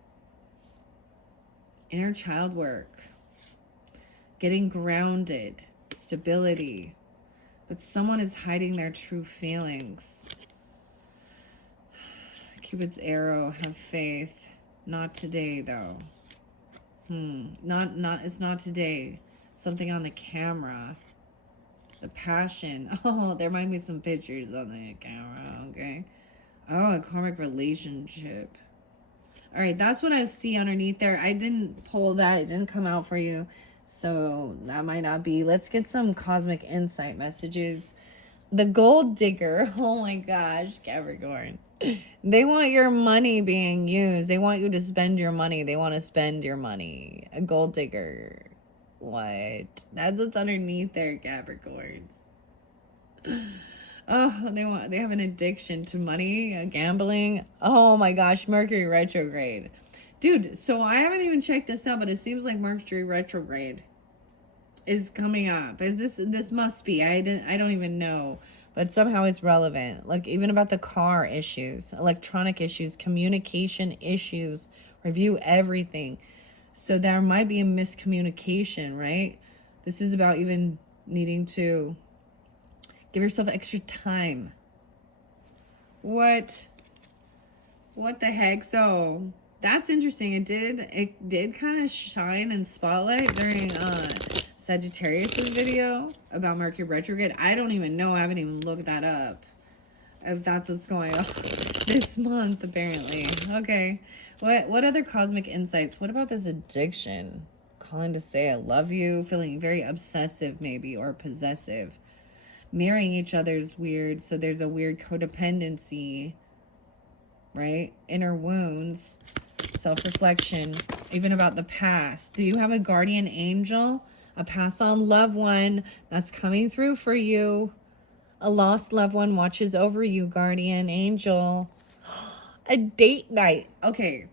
Inner child work. Getting grounded. Stability. But someone is hiding their true feelings. Cupid's arrow, have faith. Not today, though. It's not today. Something on the camera. The passion. Oh, there might be some pictures on the camera, okay? Oh, a karmic relationship. All right, that's what I see underneath there. I didn't pull that. It didn't come out for you. So that might not be. Let's get some cosmic insight messages. The gold digger. Oh my gosh, Capricorn. They want your money being used. They want you to spend your money. They want to spend your money. A gold digger. What? That's what's underneath there, Capricorns. Oh, they have an addiction to money, gambling. Oh my gosh, Mercury retrograde. Dude, so I haven't even checked this out, but it seems like Mercury retrograde is coming up. This must be. I don't even know, but somehow it's relevant. Like even about the car issues, electronic issues, communication issues, review everything. So there might be a miscommunication, right? This is about even needing to give yourself extra time. What the heck? So that's interesting. It did kind of shine and spotlight during Sagittarius's video about Mercury retrograde. I don't even know. I haven't even looked that up. If that's what's going on this month, apparently. Okay. What other cosmic insights? What about this addiction? calling to say I love you, feeling very obsessive maybe, or possessive. Marrying each other's weird, so there's a weird codependency, right? Inner wounds, self-reflection, even about the past. Do you have a guardian angel, a pass-on loved one that's coming through for you? A lost loved one watches over you, guardian angel. A date night. Okay.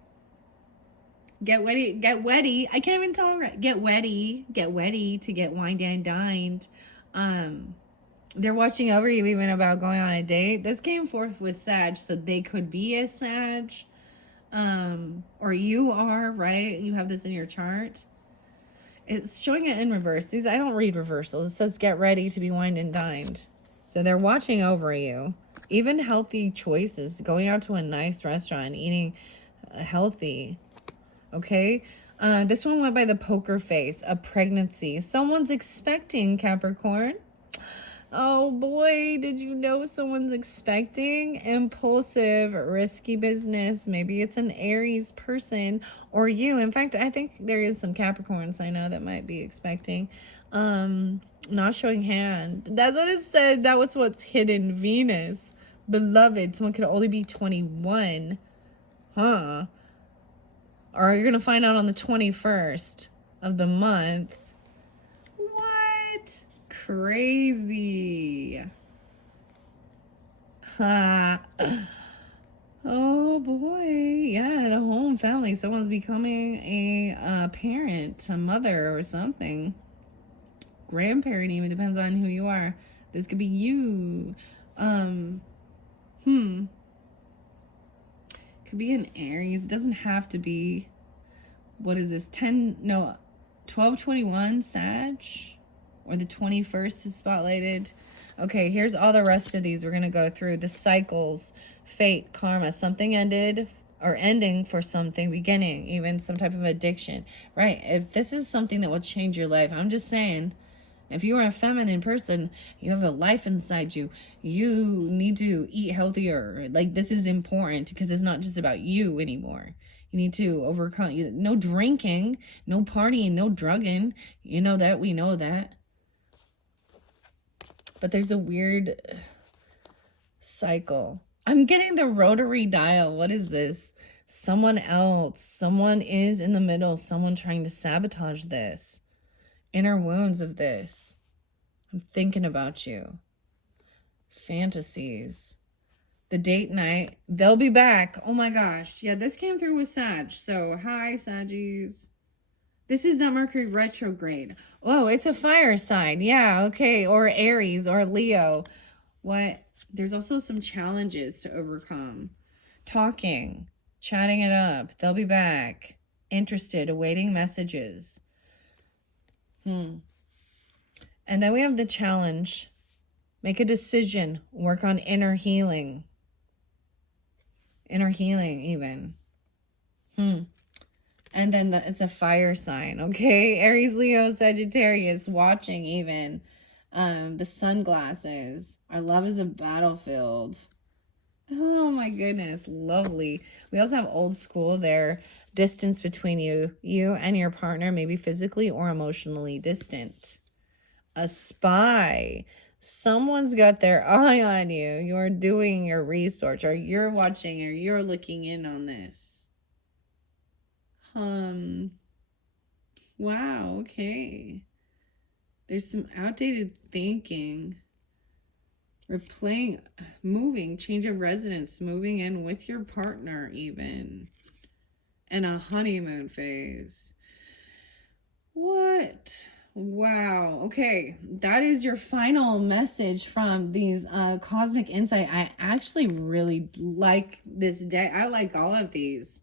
Get wetty. I can't even talk right. Get wetty to get wined and dined. They're watching over you even about going on a date. This came forth with Sag, so they could be a Sag. Or you are, right? You have this in your chart. It's showing it in reverse. These, I don't read reversals. It says get ready to be wined and dined. So they're watching over you. Even healthy choices, going out to a nice restaurant, eating healthy. Okay. This one went by the poker face, a pregnancy. Someone's expecting, Capricorn. Oh boy, did you know someone's expecting? Impulsive, risky business. Maybe it's an Aries person or you. In fact, I think there is some Capricorns I know that might be expecting. Not showing hand. That's what it said. That was what's hidden. Venus. Beloved. Someone could only be 21. Huh? Or you're going to find out on the 21st of the month. What? Crazy. Oh boy. Yeah, the home family. Someone's becoming a parent, a mother or something. Grandparent even, depends on who you are. This could be you. Could be an Aries. It doesn't have to be. What is this? 12/21 Sag? Or the 21st is spotlighted. Okay, here's all the rest of these we're going to go through. The cycles, fate, karma. Something ended or ending for something, beginning, even some type of addiction. Right, if this is something that will change your life, I'm just saying, if you are a feminine person, you have a life inside you, you need to eat healthier. Like, this is important because it's not just about you anymore. You need to overcome, no drinking, no partying, no drugging. You know that, we know that. But there's a weird cycle. I'm getting the rotary dial. What is this? Someone else. Someone is in the middle. Someone trying to sabotage this. Inner wounds of this. I'm thinking about you. Fantasies. The date night. They'll be back. Oh my gosh. Yeah, this came through with Sag. So, hi, Saggies. This is not Mercury retrograde. Oh, it's a fire sign. Yeah, okay. Or Aries or Leo. What? There's also some challenges to overcome. Talking. Chatting it up. They'll be back. Interested. Awaiting messages. And then we have the challenge. Make a decision. Work on inner healing. Inner healing even. And then it's a fire sign, okay? Aries, Leo, Sagittarius, watching even. The sunglasses. Our love is a battlefield. Oh my goodness, lovely. We also have old school there. Distance between you and your partner, maybe physically or emotionally distant. A spy. Someone's got their eye on you. You're doing your research, or you're watching, or you're looking in on this. Wow, okay. There's some outdated thinking. Replaying, moving, change of residence, moving in with your partner even. And a honeymoon phase. What? Wow. Okay. That is your final message from these cosmic insight. I actually really like this day. I like all of these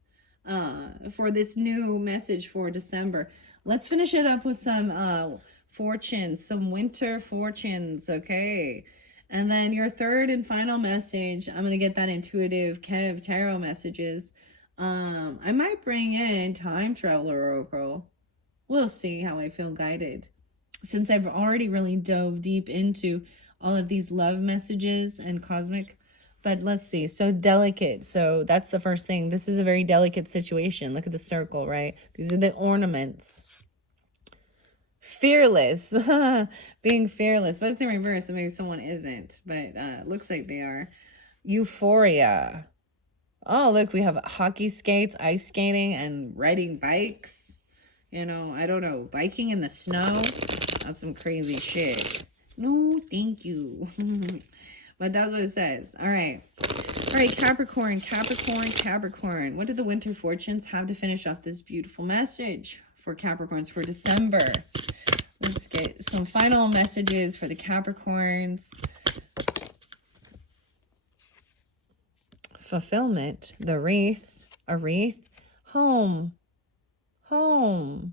for this new message for December. Let's finish it up with some fortunes, some winter fortunes. Okay. And then your third and final message, I'm going to get that intuitive Kev tarot messages. I might bring in Time Traveler Oracle. We'll see how I feel guided. Since I've already really dove deep into all of these love messages and cosmic. But let's see. So delicate. So that's the first thing. This is a very delicate situation. Look at the circle, right? These are the ornaments. Fearless. Being fearless. But it's in reverse, so maybe someone isn't. But looks like they are. Euphoria. Oh, look, we have hockey skates, ice skating, and riding bikes. You know, I don't know. Biking in the snow? That's some crazy shit. No, thank you. But that's what it says. All right. All right, Capricorn, Capricorn, Capricorn. What did the winter fortunes have to finish off this beautiful message for Capricorns for December? Let's get some final messages for the Capricorns. Fulfillment, the wreath, a wreath, home, home,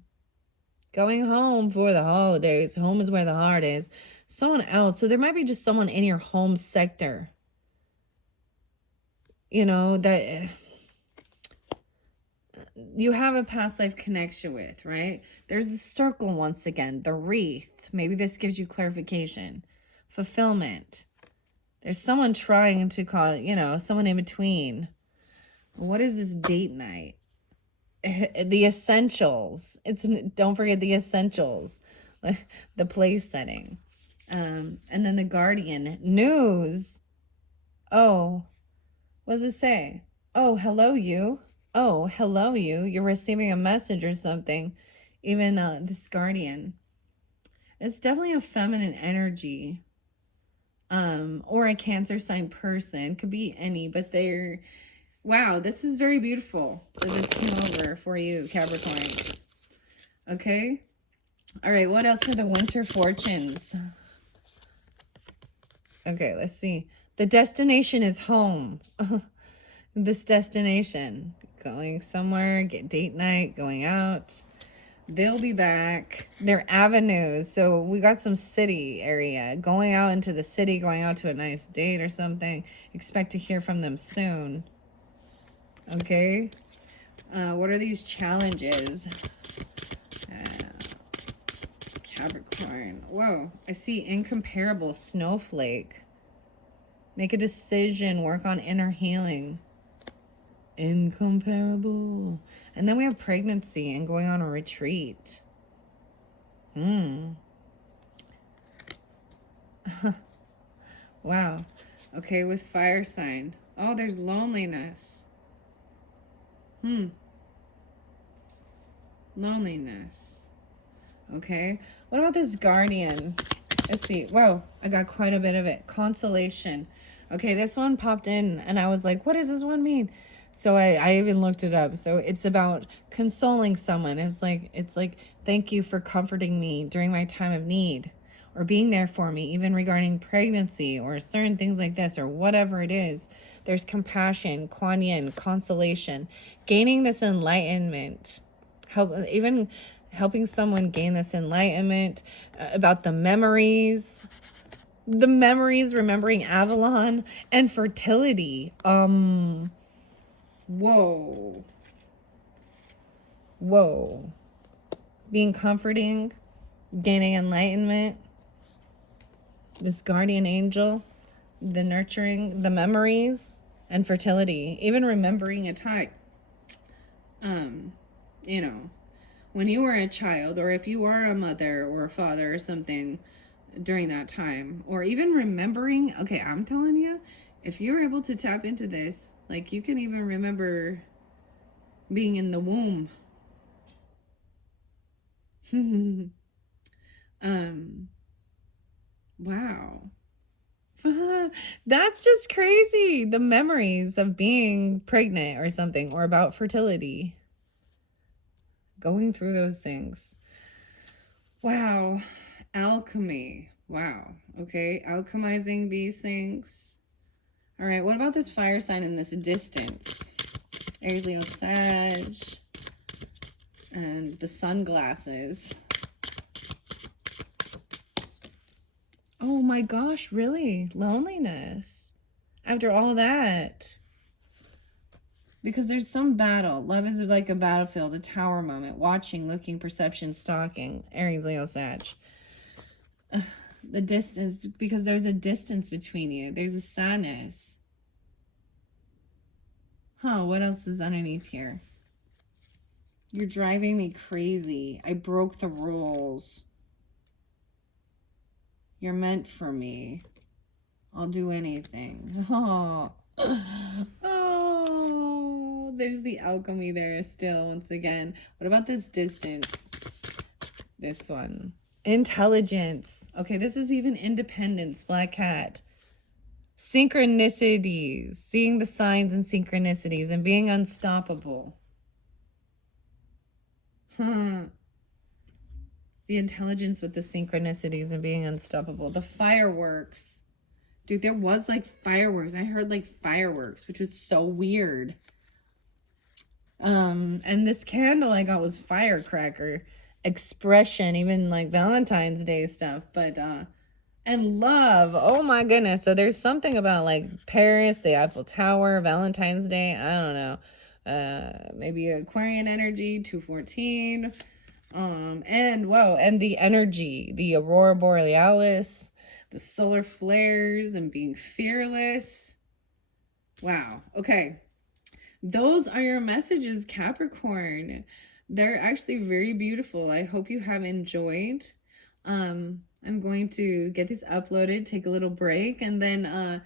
going home for the holidays. Home is where the heart is. Someone else. So there might be just someone in your home sector, you know, that you have a past life connection with, right? There's the circle once again, the wreath. Maybe this gives you clarification. Fulfillment. There's someone trying to call it, you know, someone in between. What is this date night? The essentials. Don't forget the essentials. The place setting. And then the guardian. News. Oh, what does it say? Oh, hello, you. Oh, hello, you. You're receiving a message or something. Even this guardian. It's definitely a feminine energy. Or a Cancer sign person. Could be any, but they're, wow, this is very beautiful that this came over for you, Capricorns. Okay. All right, what else for the winter fortunes? Okay, let's see. The destination is home. This destination. Going somewhere, get date night, going out. They'll be back. They're avenues. So we got some city area. Going out into the city, going out to a nice date or something. Expect to hear from them soon. Okay. What are these challenges? Capricorn. Whoa. I see incomparable snowflake. Make a decision. Work on inner healing. Incomparable. And then we have pregnancy and going on a retreat. Wow. Okay, with fire sign. Oh, there's loneliness. Loneliness. Okay. What about this guardian? Let's see. Whoa, I got quite a bit of it. Consolation. Okay, this one popped in and I was like, what does this one mean? So I even looked it up. So it's about consoling someone. It's like, thank you for comforting me during my time of need, or being there for me, even regarding pregnancy or certain things like this, or whatever it is. There's compassion, Kuan Yin, consolation, gaining this enlightenment, helping someone gain this enlightenment about the memories, remembering Avalon, and fertility. Whoa. Being comforting, gaining enlightenment, this guardian angel, the nurturing, the memories, and fertility. Even remembering a time, you know, when you were a child, or if you are a mother or a father or something during that time, or even remembering, okay, I'm telling you, if you're able to tap into this, like, you can even remember being in the womb. Wow. That's just crazy. The memories of being pregnant or something, or about fertility. Going through those things. Wow. Alchemy. Wow. Okay. Alchemizing these things. All right. What about this fire sign in this distance? Aries, Leo, Sag. And the sunglasses. Oh my gosh, really? Loneliness. After all that. Because there's some battle. Love is like a battlefield, a tower moment. Watching, looking, perception, stalking. Aries, Leo, Sag. The distance, because there's a distance between you. There's a sadness. What else is underneath here? You're driving me crazy. I broke the rules. You're meant for me. I'll do anything. Oh. Oh, there's the alchemy there still once again. What about this distance? This one. Intelligence. Okay, this is even independence, Black Cat. Synchronicities. Seeing the signs and synchronicities and being unstoppable. The intelligence with the synchronicities and being unstoppable. The fireworks. Dude, there was like fireworks. I heard like fireworks, which was so weird. And this candle I got was firecracker. Expression, even like Valentine's Day stuff. But and love. Oh my goodness. So there's something about like Paris, the Eiffel Tower, Valentine's Day. I don't know. Maybe Aquarian energy, 214. And whoa, and the energy, the aurora borealis, the solar flares, and being fearless. Wow. Okay. Those are your messages, Capricorn. They're actually very beautiful. I hope you have enjoyed. I'm going to get these uploaded, take a little break, and then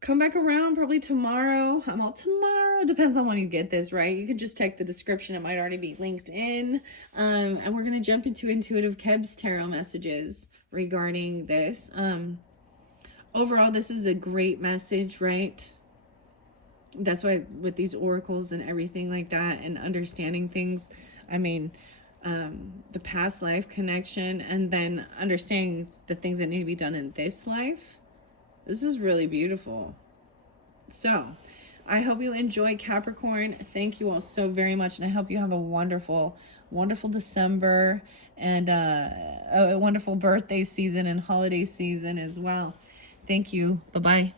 come back around probably tomorrow. I'm all tomorrow. Depends on when you get this, right? You can just check the description. It might already be linked in. And we're going to jump into Intuitive Keb's tarot messages regarding this. Overall, this is a great message, right? That's why with these oracles and everything like that and understanding things, I mean, the past life connection and then understanding the things that need to be done in this life. This is really beautiful. So I hope you enjoy, Capricorn. Thank you all so very much. And I hope you have a wonderful, wonderful December and a wonderful birthday season and holiday season as well. Thank you. Bye-bye.